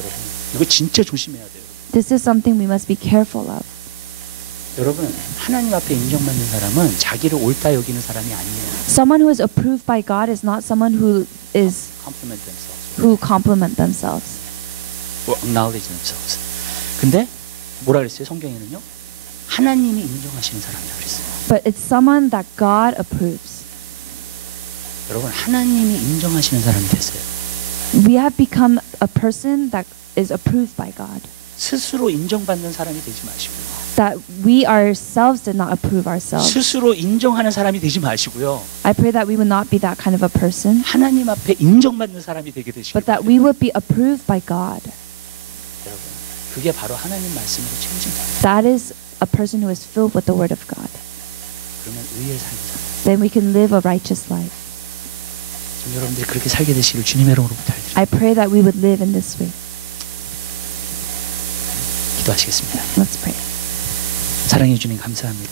여러분, 이거 진짜 조심해야 돼요. This is something we must be careful of. 여러분, 하나님 앞에 인정받는 사람은 자기를 옳다 여기는 사람이 아니에요. Someone who is approved by God is not someone who compliment themselves. who compliment themselves. or acknowledge themselves. 근데 뭐라 그랬어요? 성경에는요. 하나님이 인정하시는 사람이라고 그랬어요. But it's someone that God approves. 여러분, 하나님이 인정하시는 사람이 됐어요. We have become a person that is approved by God. 스스로 인정받는 사람이 되지 마시고요. That we ourselves did not approve ourselves. 스스로 인정하는 사람이 되지 마시고요. I pray that we would not be that kind of a person, 하나님 앞에 인정받는 사람이 되게 되시길 but that we would be approved by God. 여러분, 그게 바로 하나님 말씀으로 채워진 거예요. That is a person who is filled with the word of God. 그러면 의의 삶이 살아요. Then we can live a righteous life. 좀 여러분들이 그렇게 살게 되시길 주님의 이름으로 부탁드립니다. I pray that we would live in this way. 기도하시겠습니다. Let's pray. 사랑해 주님 감사합니다.